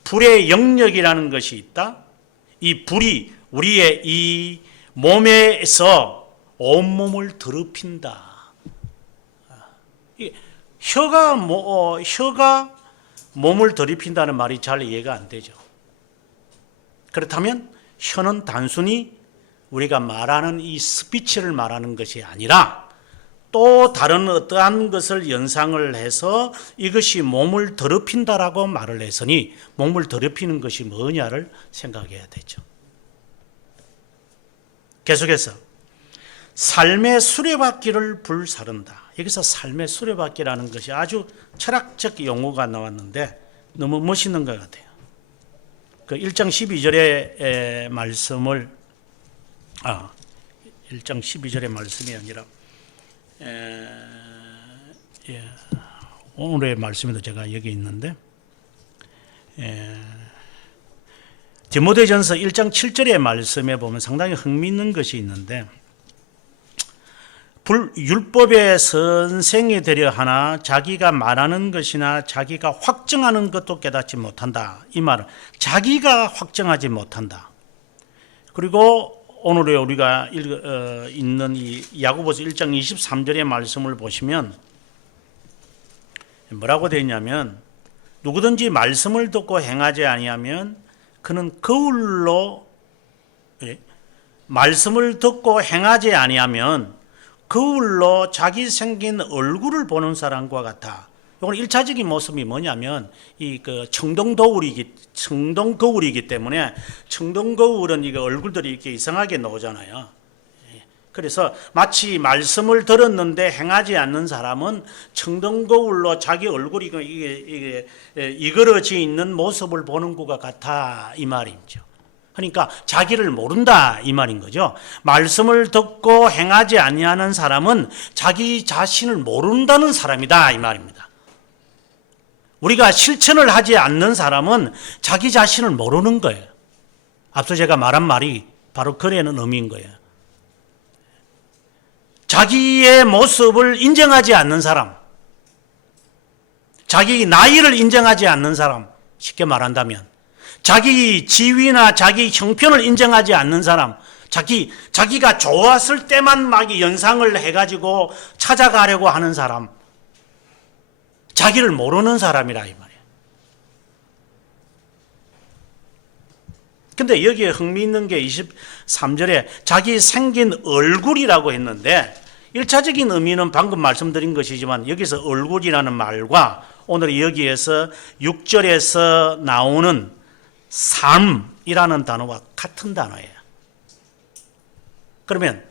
불의 영역이라는 것이 있다. 이 불이 우리의 이 몸에서 온몸을 더럽힌다. 혀가 몸을 더럽힌다는 말이 잘 이해가 안 되죠. 그렇다면 혀는 단순히 우리가 말하는 이 스피치를 말하는 것이 아니라 또 다른 어떠한 것을 연상을 해서 이것이 몸을 더럽힌다라고 말을 했으니 몸을 더럽히는 것이 뭐냐를 생각해야 되죠. 계속해서 삶의 수레바퀴를 불사른다. 여기서 삶의 수레바퀴라는 것이 아주 철학적 용어가 나왔는데 너무 멋있는 것 같아요. 그 1장 12절의 말씀을 1장 12절의 말씀이 아니라 오늘의 말씀에도 제가 여기 있는데 디모데전서 1장 7절의 말씀에 보면 상당히 흥미있는 것이 있는데 율법의 선생이 되려 하나 자기가 말하는 것이나 자기가 확정하는 것도 깨닫지 못한다. 이 말은 자기가 확정하지 못한다. 그리고 오늘에 우리가 읽는 이 야고보서 1장 23절의 말씀을 보시면 뭐라고 되어 있냐면 누구든지 말씀을 듣고 행하지 아니하면 그는 거울로 말씀을 듣고 행하지 아니하면 거울로 자기 생긴 얼굴을 보는 사람과 같아. 이건 1차적인 모습이 뭐냐면 이 그 청동 거울이기 때문에 청동 거울은 이거 얼굴들이 이렇게 이상하게 나오잖아요. 그래서 마치 말씀을 들었는데 행하지 않는 사람은 청동 거울로 자기 얼굴이 이게 이그러져 있는 모습을 보는 것과 같아 이 말이죠. 그러니까 자기를 모른다 이 말인 거죠. 말씀을 듣고 행하지 아니하는 사람은 자기 자신을 모른다는 사람이다 이 말입니다. 우리가 실천을 하지 않는 사람은 자기 자신을 모르는 거예요. 앞서 제가 말한 말이 바로 그래는 의미인 거예요. 자기의 모습을 인정하지 않는 사람, 자기 나이를 인정하지 않는 사람, 쉽게 말한다면 자기 지위나 자기 형편을 인정하지 않는 사람, 자기가 좋았을 때만 막 연상을 해가지고 찾아가려고 하는 사람, 자기를 모르는 사람이라 이 말이에요. 근데 여기에 흥미있는 게 23절에 자기 생긴 얼굴이라고 했는데 1차적인 의미는 방금 말씀드린 것이지만 여기서 얼굴이라는 말과 오늘 여기에서 6절에서 나오는 삶이라는 단어와 같은 단어예요. 그러면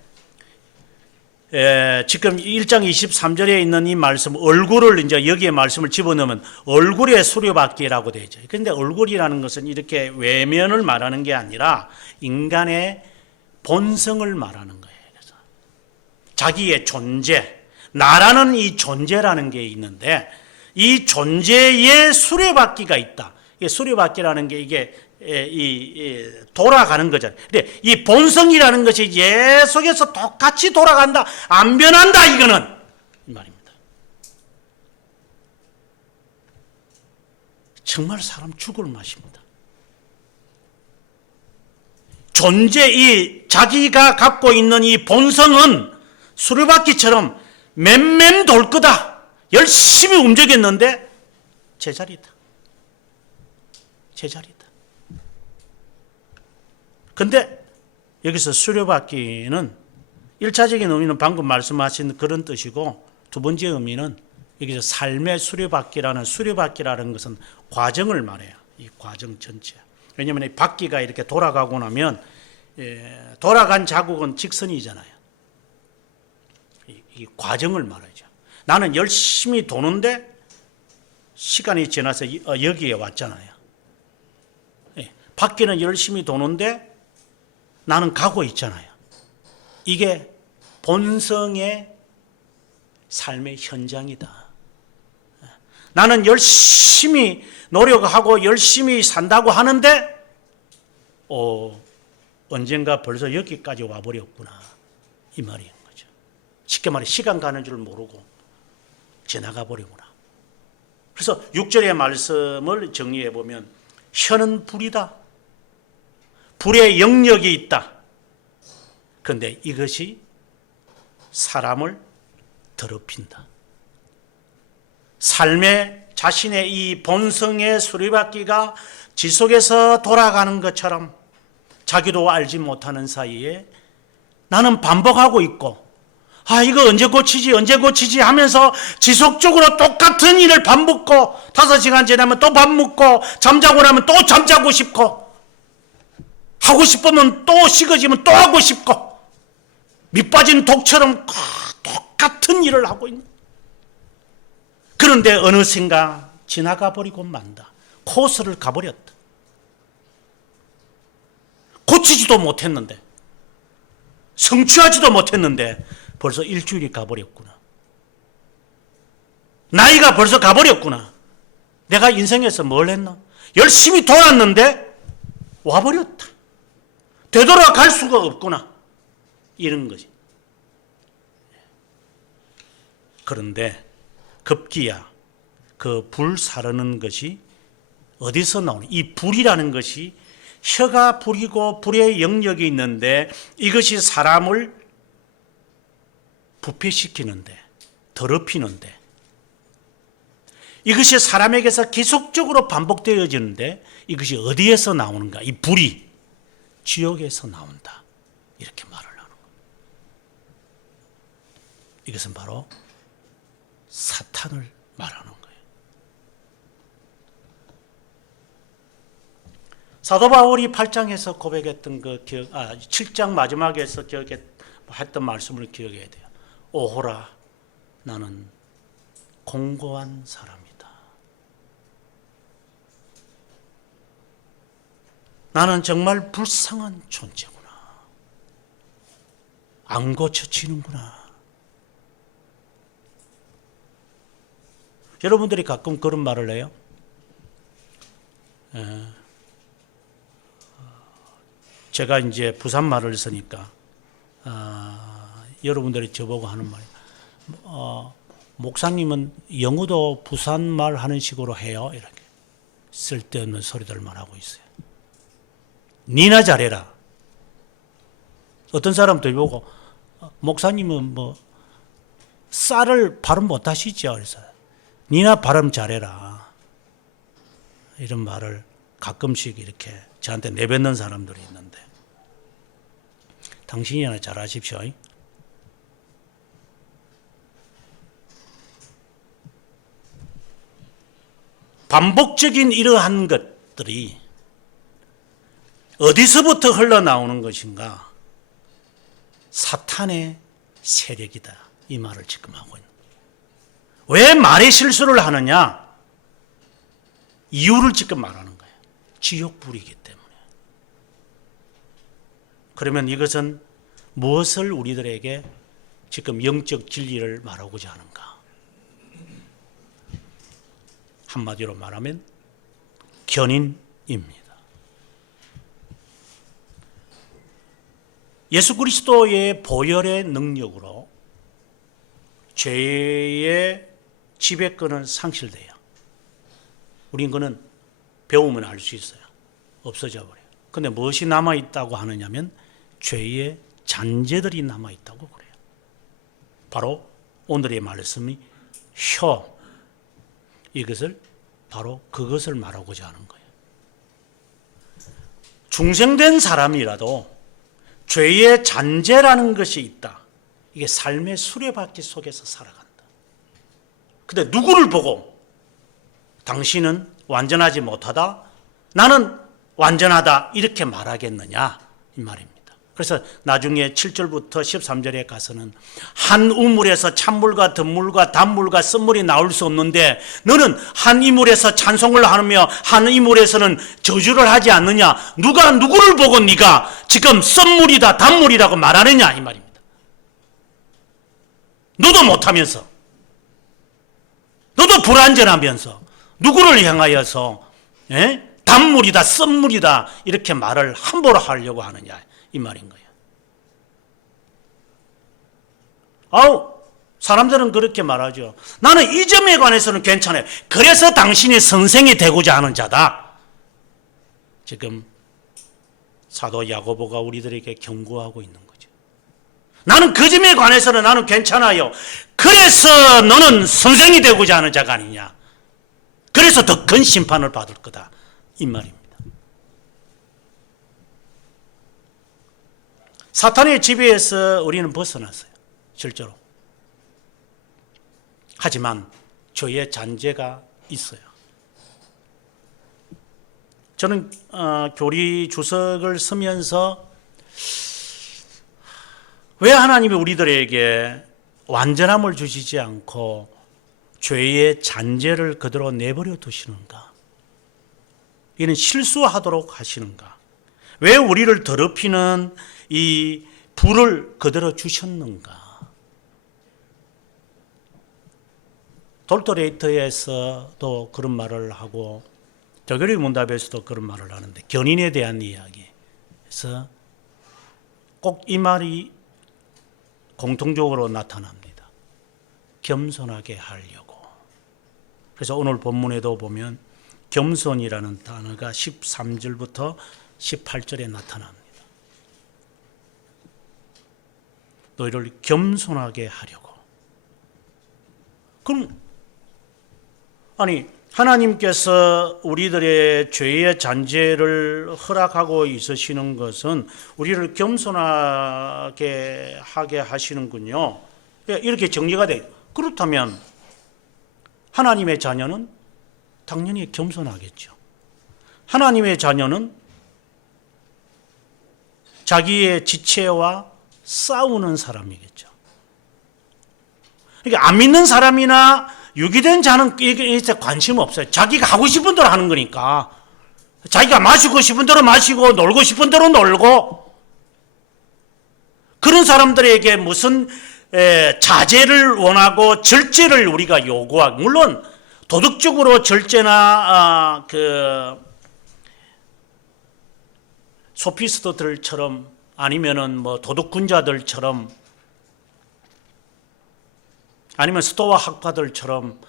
지금 1장 23절에 있는 이 말씀 얼굴을 이제 여기에 말씀을 집어넣으면 얼굴의 수레바퀴라고 되어 있죠. 그런데 얼굴이라는 것은 이렇게 외면을 말하는 게 아니라 인간의 본성을 말하는 거예요. 그래서 자기의 존재, 나라는 이 존재라는 게 있는데 이 존재의 수레바퀴가 있다. 수레바퀴라는 게 이게 돌아가는 거잖아요. 근데 이 본성이라는 것이 계속해서 똑같이 돌아간다, 안 변한다, 이거는 이 말입니다. 정말 사람 죽을 맛입니다. 자기가 갖고 있는 이 본성은 수레바퀴처럼 맴맴 돌 거다. 열심히 움직였는데 제자리다. 근데 여기서 수레바퀴는 1차적인 의미는 방금 말씀하신 그런 뜻이고 두 번째 의미는 여기서 삶의 수레바퀴라는 것은 과정을 말해요. 이 과정 전체. 왜냐하면 이 바퀴가 이렇게 돌아가고 나면 돌아간 자국은 직선이잖아요. 이 과정을 말하죠. 나는 열심히 도는데 시간이 지나서 여기에 왔잖아요. 바퀴는 열심히 도는데 나는 가고 있잖아요. 이게 본성의 삶의 현장이다. 나는 열심히 노력하고 열심히 산다고 하는데 언젠가 벌써 여기까지 와버렸구나, 이 말인 거죠. 쉽게 말해 시간 가는 줄 모르고 지나가 버리구나. 그래서 6절의 말씀을 정리해 보면 혀는 불이다. 불의 영역이 있다. 그런데 이것이 사람을 더럽힌다. 삶의 자신의 이 본성의 수리바퀴가 지속해서 돌아가는 것처럼 자기도 알지 못하는 사이에 나는 반복하고 있고, 이거 언제 고치지 하면서 지속적으로 똑같은 일을 반복하고 5시간 지나면 또 밥 먹고 잠자고 나면 또 잠자고 싶고 하고 싶으면 또 식어지면 또 하고 싶고 밑빠진 독처럼 똑같은 일을 하고 있는. 그런데 어느샌가 지나가 버리고 만다. 코스를 가버렸다. 고치지도 못했는데, 성취하지도 못했는데 벌써 일주일이 가버렸구나. 나이가 벌써 가버렸구나. 내가 인생에서 뭘 했나? 열심히 돌았는데 와버렸다. 되돌아갈 수가 없구나. 이런 거지. 그런데 급기야 그 불 사르는 것이 어디서 나오는, 이 불이라는 것이 혀가 불이고 불의 영역이 있는데 이것이 사람을 부패시키는데, 더럽히는데, 이것이 사람에게서 계속적으로 반복되어지는데 이것이 어디에서 나오는가? 이 불이 지옥에서 나온다. 이렇게 말을 하는 겁니다. 이것은 바로 사탄을 말하는 거예요. 사도 바울이 8장에서 고백했던 그 7장 마지막에서 했던 말씀을 기억해야 돼요. 오호라, 나는 공고한 사람이다. 나는 정말 불쌍한 존재구나. 안 고쳐지는구나. 여러분들이 가끔 그런 말을 해요. 제가 이제 부산 말을 쓰니까 여러분들이 저보고 하는 말이에요. 목사님은 영어도 부산 말 하는 식으로 해요. 이렇게 쓸데없는 소리들만 하고 있어요. 니나 잘해라. 어떤 사람들 보고 목사님은 뭐 쌀을 발음 못 하시죠. 그래서 니나 발음 잘해라. 이런 말을 가끔씩 이렇게 저한테 내뱉는 사람들이 있는데, 당신이나 잘하십시오. 반복적인 이러한 것들이 어디서부터 흘러나오는 것인가? 사탄의 세력이다. 이 말을 지금 하고 있는. 왜 말의 실수를 하느냐? 이유를 지금 말하는 거예요. 지옥불이기 때문에. 그러면 이것은 무엇을 우리들에게 지금 영적 진리를 말하고자 하는가? 한마디로 말하면 견인입니다. 예수 그리스도의 보혈의 능력으로 죄의 지배권은 상실돼요. 우린 그는 배우면 알 수 있어요. 없어져 버려요. 그런데 무엇이 남아있다고 하느냐면 죄의 잔재들이 남아있다고 그래요. 바로 오늘의 말씀이 혀, 이것을 바로 그것을 말하고자 하는 거예요. 중생된 사람이라도 죄의 잔재라는 것이 있다. 이게 삶의 수레바퀴 속에서 살아간다. 근데 누구를 보고 당신은 완전하지 못하다, 나는 완전하다 이렇게 말하겠느냐 이 말입니다. 그래서 나중에 7절부터 13절에 가서는 한 우물에서 찬물과 든물과 단물과 쓴물이 나올 수 없는데 너는 한 이물에서 찬송을 하며 한 이물에서는 저주를 하지 않느냐. 누가 누구를 보고 네가 지금 쓴물이다 단물이라고 말하느냐 이 말입니다. 너도 못하면서 너도 불완전하면서 누구를 향하여서 단물이다 쓴물이다 이렇게 말을 함부로 하려고 하느냐 이 말인 거예요. 사람들은 그렇게 말하죠. 나는 이 점에 관해서는 괜찮아요. 그래서 당신이 선생이 되고자 하는 자다. 지금 사도 야고보가 우리들에게 경고하고 있는 거죠. 나는 그 점에 관해서는 나는 괜찮아요. 그래서 너는 선생이 되고자 하는 자가 아니냐. 그래서 더 큰 심판을 받을 거다. 이 말입니다. 사탄의 지배에서 우리는 벗어났어요. 실제로. 하지만 죄의 잔재가 있어요. 저는 교리 주석을 쓰면서 왜 하나님이 우리들에게 완전함을 주시지 않고 죄의 잔재를 그대로 내버려 두시는가? 이는 실수하도록 하시는가? 왜 우리를 더럽히는 이 불을 그대로 주셨는가? 돌토레이터에서도 그런 말을 하고 저교리 문답에서도 그런 말을 하는데 견인에 대한 이야기에서 꼭 이 말이 공통적으로 나타납니다. 겸손하게 하려고. 그래서 오늘 본문에도 보면 겸손이라는 단어가 13절부터 18절에 나타납니다. 너희를 겸손하게 하려고. 그럼 하나님께서 우리들의 죄의 잔재를 허락하고 있으시는 것은 우리를 겸손하게 하게 하시는군요. 이렇게 정리가 돼요. 그렇다면 하나님의 자녀는 당연히 겸손하겠죠. 하나님의 자녀는 자기의 지체와 싸우는 사람이겠죠. 그러니까 안 믿는 사람이나 유기된 자는 이게 관심 없어요. 자기가 하고 싶은 대로 하는 거니까. 자기가 마시고 싶은 대로 마시고 놀고 싶은 대로 놀고. 그런 사람들에게 무슨 자제를 원하고 절제를 우리가 요구하고, 물론 도덕적으로 절제나 소피스트들처럼 아니면은 뭐 도덕군자들처럼 아니면 스토아 학파들처럼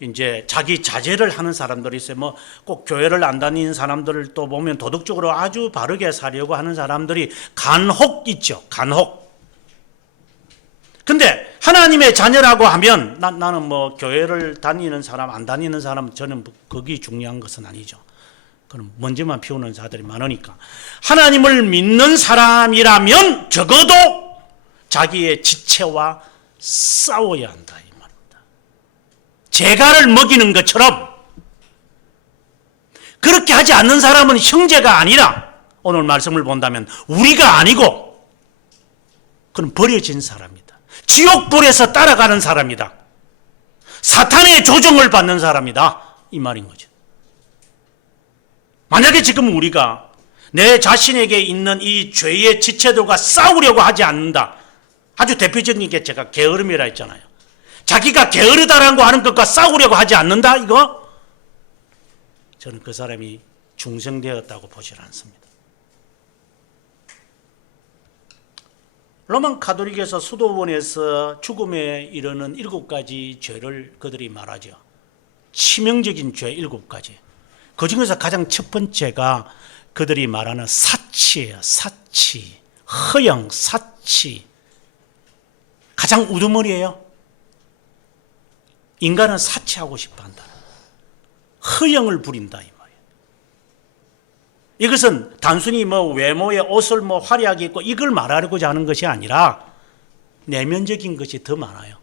이제 자기 자제를 하는 사람들이 있어요. 뭐 꼭 교회를 안 다니는 사람들을 또 보면 도덕적으로 아주 바르게 살려고 하는 사람들이 간혹 있죠. 간혹. 근데 하나님의 자녀라고 하면 나는 뭐 교회를 다니는 사람 안 다니는 사람 저는 그게 중요한 것은 아니죠. 그럼 먼지만 피우는 자들이 많으니까. 하나님을 믿는 사람이라면 적어도 자기의 지체와 싸워야 한다 이 말입니다. 재갈을 먹이는 것처럼. 그렇게 하지 않는 사람은 형제가 아니라 오늘 말씀을 본다면 우리가 아니고 그는 버려진 사람이다. 지옥불에서 따라가는 사람이다. 사탄의 조종을 받는 사람이다 이 말인 거죠. 만약에 지금 우리가 내 자신에게 있는 이 죄의 지체들과 싸우려고 하지 않는다. 아주 대표적인 게 제가 게으름이라 했잖아요. 자기가 게으르다라고 하는 것과 싸우려고 하지 않는다 이거? 저는 그 사람이 중생되었다고 보질 않습니다. 로만 가톨릭에서 수도원에서 죽음에 이르는 7가지 죄를 그들이 말하죠. 치명적인 죄 7가지. 그 중에서 가장 첫 번째가 그들이 말하는 사치예요. 사치. 허영, 사치. 가장 우두머리예요. 인간은 사치하고 싶어 한다. 허영을 부린다 이 말이에요. 이것은 단순히 뭐 외모에 옷을 뭐 화려하게 입고 이걸 말하려고자 하는 것이 아니라 내면적인 것이 더 많아요.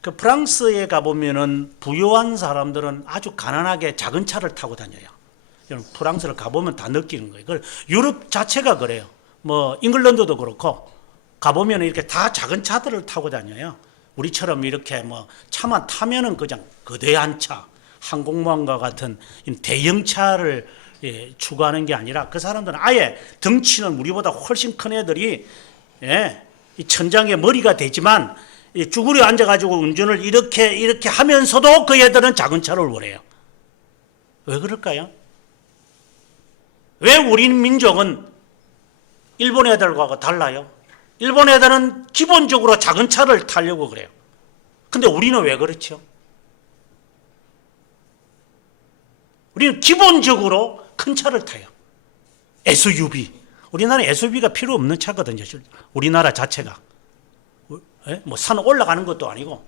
그 프랑스에 가보면은 부유한 사람들은 아주 가난하게 작은 차를 타고 다녀요. 여러분 프랑스를 가보면 다 느끼는 거예요. 유럽 자체가 그래요. 뭐 잉글랜드도 그렇고 가보면 이렇게 다 작은 차들을 타고 다녀요. 우리처럼 이렇게 뭐 차만 타면은 그냥 거대한 차, 항공모함과 같은 대형 차를 추구하는 게 아니라 그 사람들은 아예 덩치는 우리보다 훨씬 큰 애들이 이 천장에 머리가 되지만 이 쭈그려 앉아가지고 운전을 이렇게 하면서도 그 애들은 작은 차를 원해요. 왜 그럴까요? 왜 우리 민족은 일본 애들과 달라요? 일본 애들은 기본적으로 작은 차를 타려고 그래요. 근데 우리는 왜 그렇죠? 우리는 기본적으로 큰 차를 타요. SUV. 우리나라는 SUV가 필요 없는 차거든요. 우리나라 자체가. 뭐 산 올라가는 것도 아니고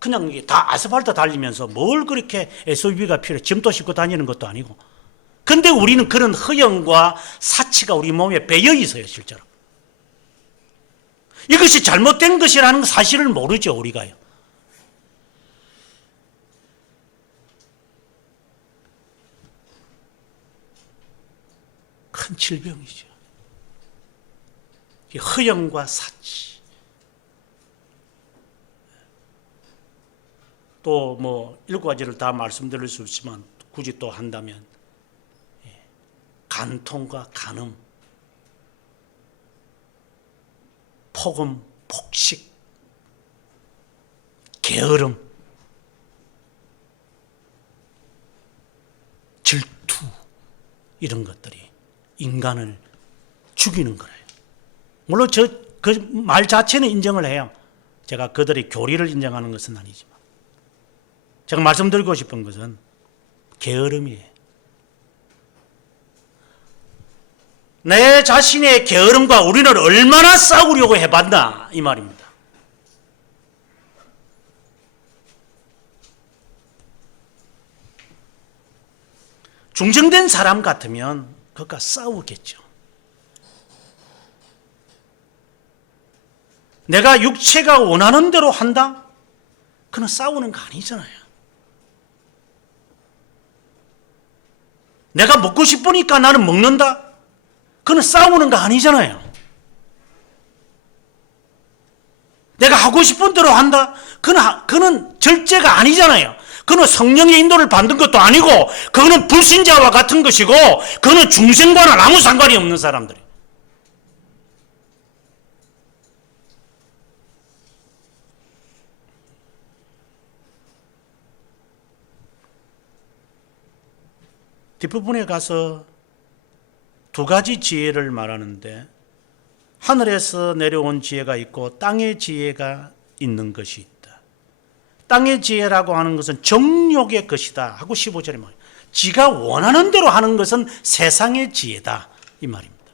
그냥 이게 다 아스팔트 달리면서 뭘 그렇게 SUV가 필요해. 짐도 싣고 다니는 것도 아니고. 근데 우리는 그런 허영과 사치가 우리 몸에 배어 있어요, 실제로. 이것이 잘못된 것이라는 사실을 모르죠, 우리가요. 큰 질병이죠. 허영과 사치. 또 뭐 7가지를 다 말씀드릴 수 없지만 굳이 또 한다면 간통과 간음, 폭음, 폭식, 게으름, 질투 이런 것들이 인간을 죽이는 거예요. 물론 그 말 자체는 인정을 해요. 제가 그들의 교리를 인정하는 것은 아니지만 제가 말씀드리고 싶은 것은 게으름이에요. 내 자신의 게으름과 우리는 얼마나 싸우려고 해봤나 이 말입니다. 중정된 사람 같으면 그것과 싸우겠죠. 내가 육체가 원하는 대로 한다? 그건 싸우는 거 아니잖아요. 내가 먹고 싶으니까 나는 먹는다? 그건 싸우는 거 아니잖아요. 내가 하고 싶은 대로 한다? 그건 절제가 아니잖아요. 그건 성령의 인도를 받는 것도 아니고 그거는 불신자와 같은 것이고 그거는 중생과는 아무 상관이 없는 사람들이에요. 뒷부분에 가서 2가지 지혜를 말하는데 하늘에서 내려온 지혜가 있고 땅의 지혜가 있는 것이 있다. 땅의 지혜라고 하는 것은 정욕의 것이다 하고 15절에 말해요. 지가 원하는 대로 하는 것은 세상의 지혜다 이 말입니다.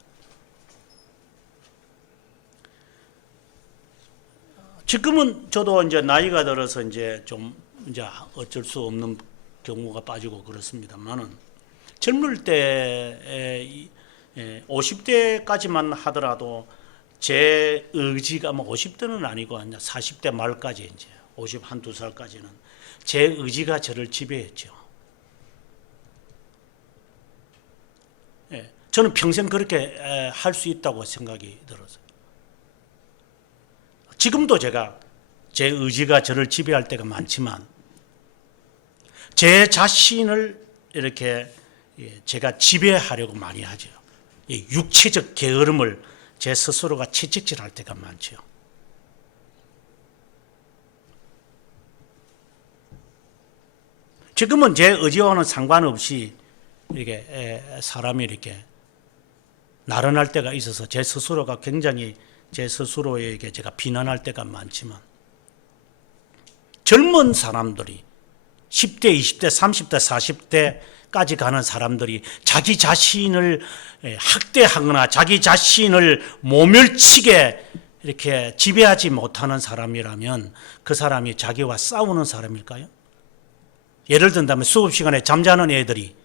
지금은 저도 이제 나이가 들어서 이제 어쩔 수 없는 경우가 빠지고 그렇습니다만은 젊을 때 50대까지만 하더라도 제 의지가 50대는 아니고 40대 말까지 이제 51, 2살까지는 제 의지가 저를 지배했죠. 저는 평생 그렇게 할 수 있다고 생각이 들어서 지금도 제가 제 의지가 저를 지배할 때가 많지만 제 자신을 이렇게 제가 지배하려고 많이 하죠. 이 육체적 게으름을 제 스스로가 채찍질할 때가 많죠. 지금은 제 의지와는 상관없이 이렇게 사람이 이렇게 나른할 때가 있어서 제 스스로가 굉장히 제 스스로에게 제가 비난할 때가 많지만 젊은 사람들이 10대, 20대, 30대, 40대까지 가는 사람들이 자기 자신을 학대하거나 자기 자신을 모멸치게 이렇게 지배하지 못하는 사람이라면 그 사람이 자기와 싸우는 사람일까요? 예를 든다면 수업 시간에 잠자는 애들이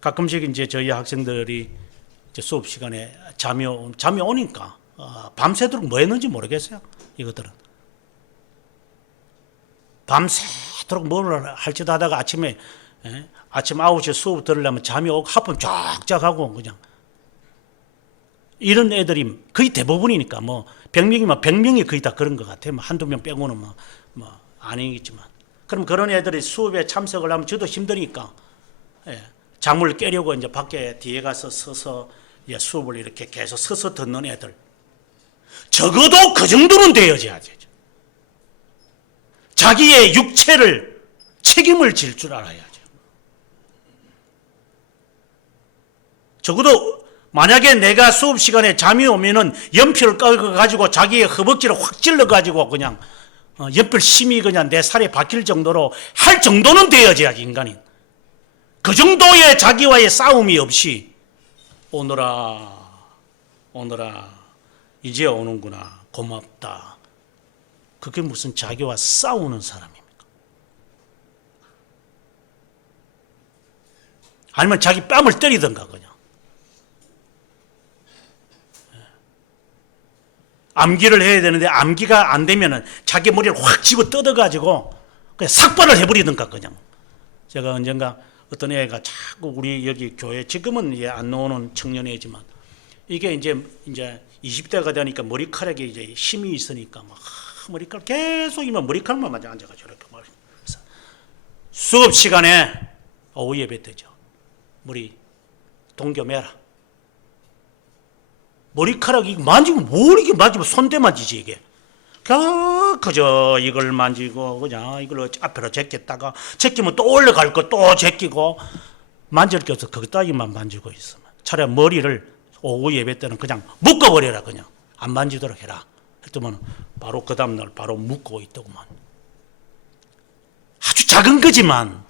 가끔씩 이제 저희 학생들이 이제 수업 시간에 잠이 오니까 밤새도록 뭐 했는지 모르겠어요. 이것들은 밤새도록 뭘 할지도 하다가 아침 9시에 수업 들으려면 잠이 오고 하품 쫙쫙 하고 그냥 이런 애들이 거의 대부분이니까 뭐 100명이면 100명이 거의 다 그런 것 같아요. 뭐 한두 명 빼고는 뭐 아니겠지만 그럼 그런 애들이 수업에 참석을 하면 저도 힘드니까 잠을 깨려고 이제 밖에 뒤에 가서 서서 수업을 이렇게 계속 서서 듣는 애들, 적어도 그 정도는 되어야죠. 자기의 육체를 책임을 질 줄 알아야죠. 적어도 만약에 내가 수업 시간에 잠이 오면은 연필을 꺼가지고 자기의 허벅지를 확 찔러가지고 그냥 연필 심이 그냥 내 살에 박힐 정도로 할 정도는 되어야지 인간이. 그 정도의 자기와의 싸움이 없이 오너라 이제 오는구나 고맙다. 그게 무슨 자기와 싸우는 사람입니까? 아니면 자기 뺨을 때리든가 그냥. 암기를 해야 되는데 암기가 안 되면은 자기 머리를 확 집어 뜯어가지고 그냥 삭발을 해버리든가 그냥. 제가 언젠가 어떤 애가 자꾸 우리 여기 교회, 지금은 안 나오는 청년애지만 이게 이제 20대가 되니까 머리카락에 이제 힘이 있으니까 막 머리카락 계속 이만 머리카락만 맞아 앉아가지고 이렇게 수업 시간에 오후 예배 때죠. 머리 동겨매라. 머리카락이 만지고 뭘 이게 만지고 손대 만지지 이게. 그저 이걸 만지고 그냥 이걸 앞으로 제꼈다가 제끼면 또 올라갈 거 또 제끼고 만질 게 없어. 그거 따위만 만지고 있으면 차라리 머리를 오후 예배 때는 그냥 묶어버려라. 그냥 안 만지도록 해라 했더만 바로 그 다음날 바로 묶고 있더구만. 아주 작은 거지만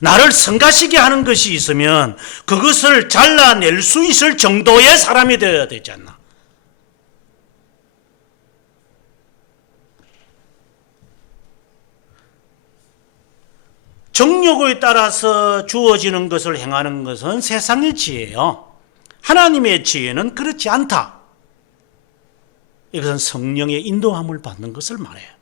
나를 성가시게 하는 것이 있으면 그것을 잘라낼 수 있을 정도의 사람이 되어야 되지 않나. 정욕에 따라서 주어지는 것을 행하는 것은 세상의 지혜예요. 하나님의 지혜는 그렇지 않다. 이것은 성령의 인도함을 받는 것을 말해요.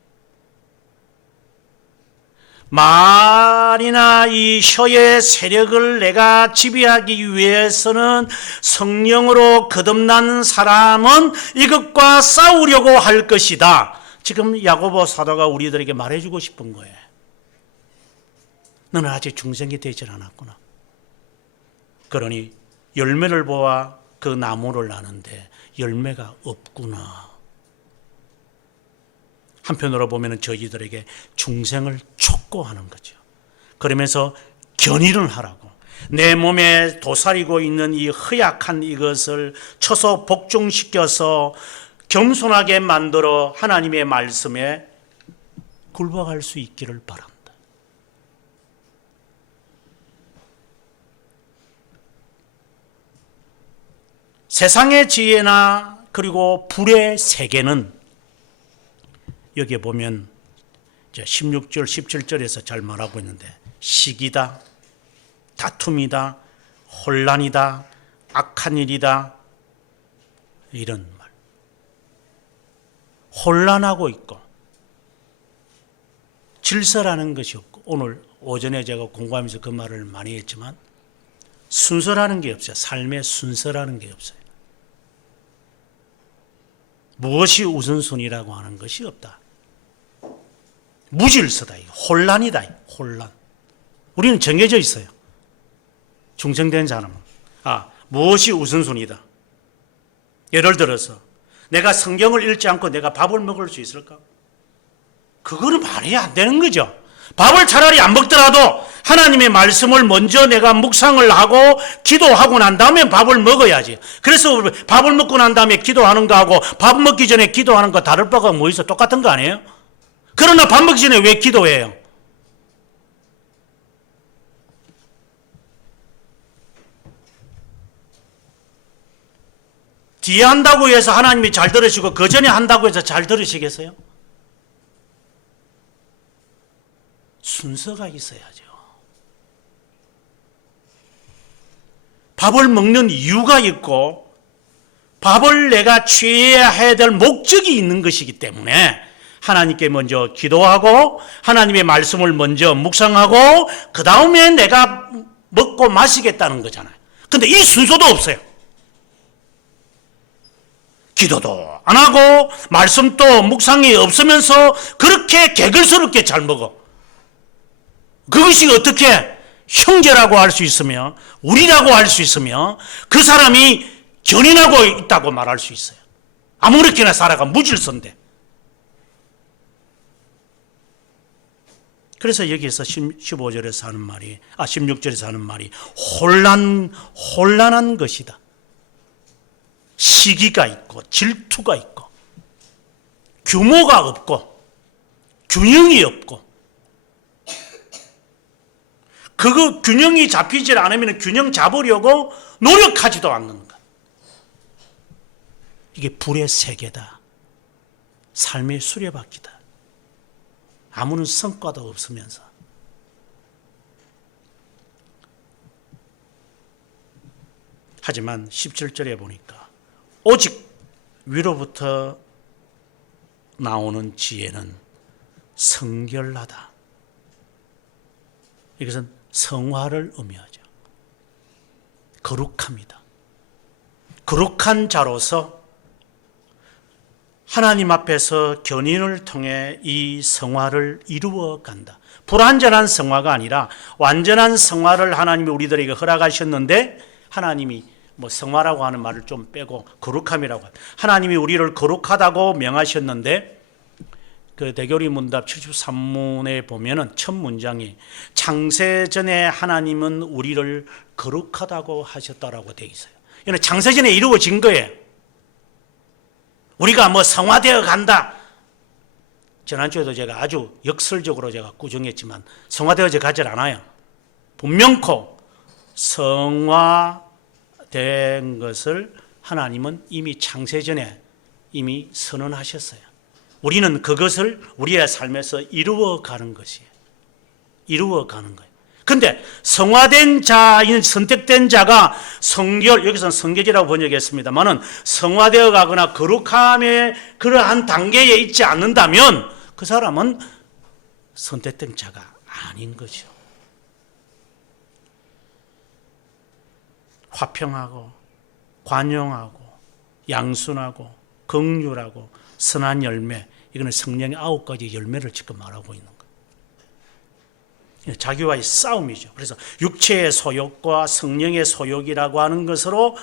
말이나 이 혀의 세력을 내가 지배하기 위해서는 성령으로 거듭난 사람은 이것과 싸우려고 할 것이다. 지금 야고보 사도가 우리들에게 말해주고 싶은 거예요. 너는 아직 중생이 되질 않았구나. 그러니 열매를 보아 그 나무를 아는데 열매가 없구나. 한편으로 보면 저희들에게 중생을 촉구하는 거죠. 그러면서 견인을 하라고. 내 몸에 도사리고 있는 이 허약한 이것을 쳐서 복종시켜서 겸손하게 만들어 하나님의 말씀에 굴복할 수 있기를 바랍니다. 세상의 지혜나 그리고 불의 세계는 여기에 보면 16절, 17절에서 잘 말하고 있는데 시기다, 다툼이다, 혼란이다, 악한 일이다 이런 말. 혼란하고 있고 질서라는 것이 없고 오늘 오전에 제가 공부하면서 그 말을 많이 했지만 순서라는 게 없어요. 삶의 순서라는 게 없어요. 무엇이 우선순위라고 하는 것이 없다. 무질서다. 혼란이다. 혼란. 우리는 정해져 있어요. 중생된 사람은. 무엇이 우선순위다. 예를 들어서 내가 성경을 읽지 않고 내가 밥을 먹을 수 있을까? 그거는 말이 안 되는 거죠. 밥을 차라리 안 먹더라도 하나님의 말씀을 먼저 내가 묵상을 하고 기도하고 난 다음에 밥을 먹어야지. 그래서 밥을 먹고 난 다음에 기도하는 거하고 밥 먹기 전에 기도하는 거 다를 바가 뭐 있어? 똑같은 거 아니에요? 그러나 밥 먹기 전에 왜 기도해요? 뒤에 한다고 해서 하나님이 잘 들으시고 그 전에 한다고 해서 잘 들으시겠어요? 순서가 있어야죠. 밥을 먹는 이유가 있고 밥을 내가 취해야 해야 될 목적이 있는 것이기 때문에 하나님께 먼저 기도하고 하나님의 말씀을 먼저 묵상하고 그 다음에 내가 먹고 마시겠다는 거잖아요. 근데 이 순서도 없어요. 기도도 안 하고 말씀도 묵상이 없으면서 그렇게 개걸스럽게 잘 먹어. 그것이 어떻게 형제라고 할 수 있으며 우리라고 할 수 있으며 그 사람이 견인하고 있다고 말할 수 있어요. 아무렇게나 살아가 무질서인데. 그래서 여기에서 15절에서 하는 말이, 16절에서 하는 말이 혼란한 것이다. 시기가 있고 질투가 있고 규모가 없고 균형이 없고, 그거 균형이 잡히질 않으면 균형 잡으려고 노력하지도 않는 것. 이게 불의 세계다. 삶의 수레바퀴다. 아무런 성과도 없으면서. 하지만 17절에 보니까 오직 위로부터 나오는 지혜는 성결하다. 이것은 성화를 의미하죠. 거룩합니다. 거룩한 자로서 하나님 앞에서 견인을 통해 이 성화를 이루어 간다. 불완전한 성화가 아니라 완전한 성화를 하나님이 우리들에게 허락하셨는데, 하나님이 뭐 성화라고 하는 말을 좀 빼고 거룩함이라고, 하나님이 우리를 거룩하다고 명하셨는데, 그 대교리 문답 73문에 보면은 첫 문장이 창세전에 하나님은 우리를 거룩하다고 하셨다라고 되어 있어요. 이는 창세전에 이루어진 거예요. 우리가 뭐 성화되어 간다. 지난주에도 제가 아주 역설적으로 제가 꾸중했지만 성화되어져 가질 않아요. 분명코 성화된 것을 하나님은 이미 창세전에 이미 선언하셨어요. 우리는 그것을 우리의 삶에서 이루어가는 것이에요. 이루어가는 거예요. 근데 성화된 자인 선택된 자가 성결, 여기서는 성결이라고 번역했습니다만은 성화되어 가거나 거룩함의 그러한 단계에 있지 않는다면 그 사람은 선택된 자가 아닌 거죠. 화평하고 관용하고 양순하고 긍휼하고 선한 열매, 이거는 성령의 9가지 열매를 지금 말하고 있는 거예요. 자기와의 싸움이죠. 그래서 육체의 소욕과 성령의 소욕이라고 하는 것으로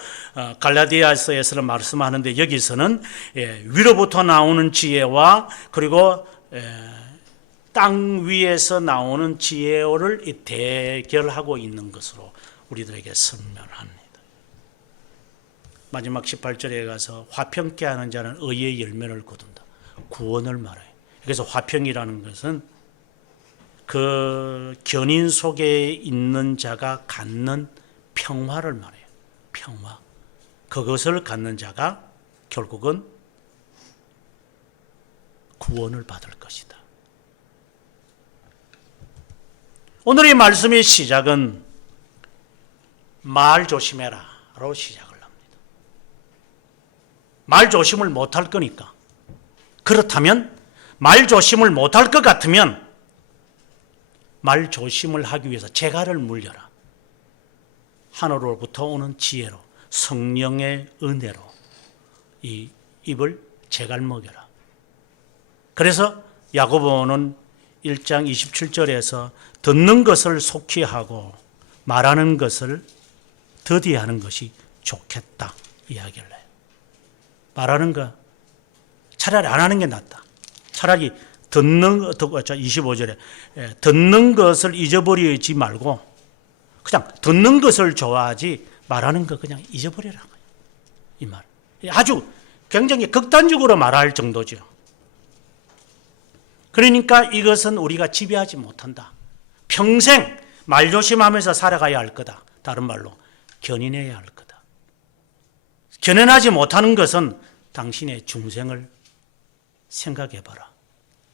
갈라디아서에서는 말씀하는데, 여기서는 위로부터 나오는 지혜와 그리고 땅 위에서 나오는 지혜를 대결하고 있는 것으로 우리들에게 설명합니다. 마지막 18절에 가서 화평케 하는 자는 의의 열매를 거둔다. 구원을 말해요. 그래서 화평이라는 것은 그 견인 속에 있는 자가 갖는 평화를 말해요. 평화. 그것을 갖는 자가 결국은 구원을 받을 것이다. 오늘의 말씀의 시작은 말 조심해라 로 시작을 합니다. 말 조심을 못할 거니까. 그렇다면 말 조심을 못할 것 같으면 말 조심을 하기 위해서 재갈을 물려라. 하늘로부터 오는 지혜로, 성령의 은혜로 이 입을 재갈 먹여라. 그래서 야고보는 1장 27절에서 듣는 것을 속히 하고 말하는 것을 더디하는 것이 좋겠다 이야기를 해요. 말하는 거 차라리 안 하는 게 낫다. 차라리 25절에 듣는 것을 잊어버리지 말고 그냥 듣는 것을 좋아하지 말하는 거 그냥 잊어버리라는 거예요. 이 말. 아주 굉장히 극단적으로 말할 정도죠. 그러니까 이것은 우리가 지배하지 못한다. 평생 말조심하면서 살아가야 할 거다. 다른 말로 견인해야 할 거다. 견인하지 못하는 것은 당신의 중생을 생각해봐라.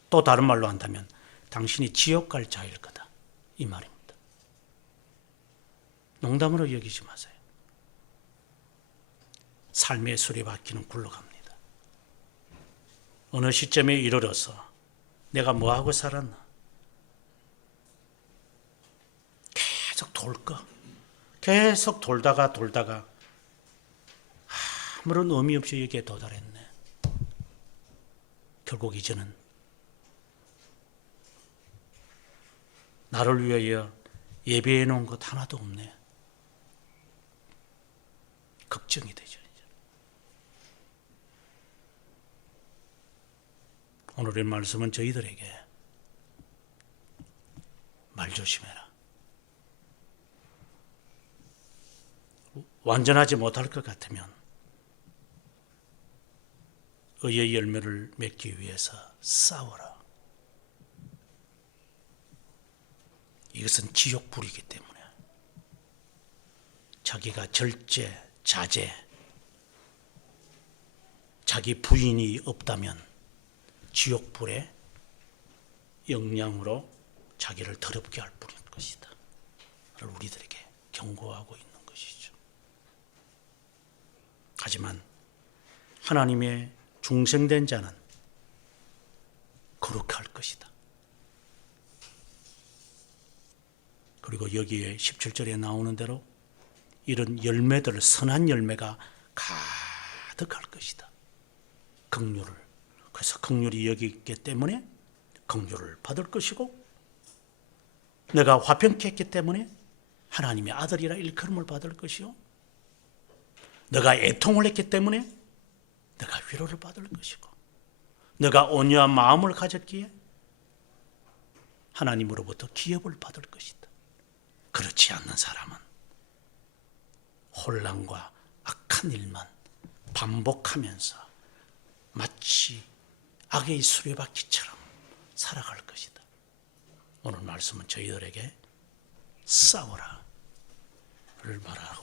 또 다른 말로 한다면 당신이 지옥 갈 자일 거다. 이 말입니다. 농담으로 여기지 마세요. 삶의 수레바퀴는 굴러갑니다. 어느 시점에 이르러서 내가 뭐하고 살았나? 계속 계속 돌다가 아무런 의미 없이 여기에 도달했네. 결국 이제는 나를 위하여 예배해 놓은 것 하나도 없네. 걱정이 되죠. 이제. 오늘의 말씀은 저희들에게 말 조심해라. 완전하지 못할 것 같으면 의의 열매를 맺기 위해서 싸워라. 이것은 지옥불이기 때문에 자기가 절제, 자제, 자기 부인이 없다면 지옥불의 영향으로 자기를 더럽게 할 뿐인 것이다. 우리들에게 경고하고 있는 것이죠. 하지만 하나님의 중생된 자는 거룩할 것이다. 그리고 여기에 17절에 나오는 대로 이런 열매들, 선한 열매가 가득할 것이다. 긍휼을. 그래서 긍휼이 여기 있기 때문에 긍휼을 받을 것이고, 내가 화평케 했기 때문에 하나님의 아들이라 일컬음을 받을 것이요, 내가 애통을 했기 때문에 내가 위로를 받을 것이고, 내가 온유한 마음을 가졌기에 하나님으로부터 기업을 받을 것이다. 그렇지 않는 사람은 혼란과 악한 일만 반복하면서 마치 악의 수레바퀴처럼 살아갈 것이다. 오늘 말씀은 저희들에게 싸워라를 말합니다.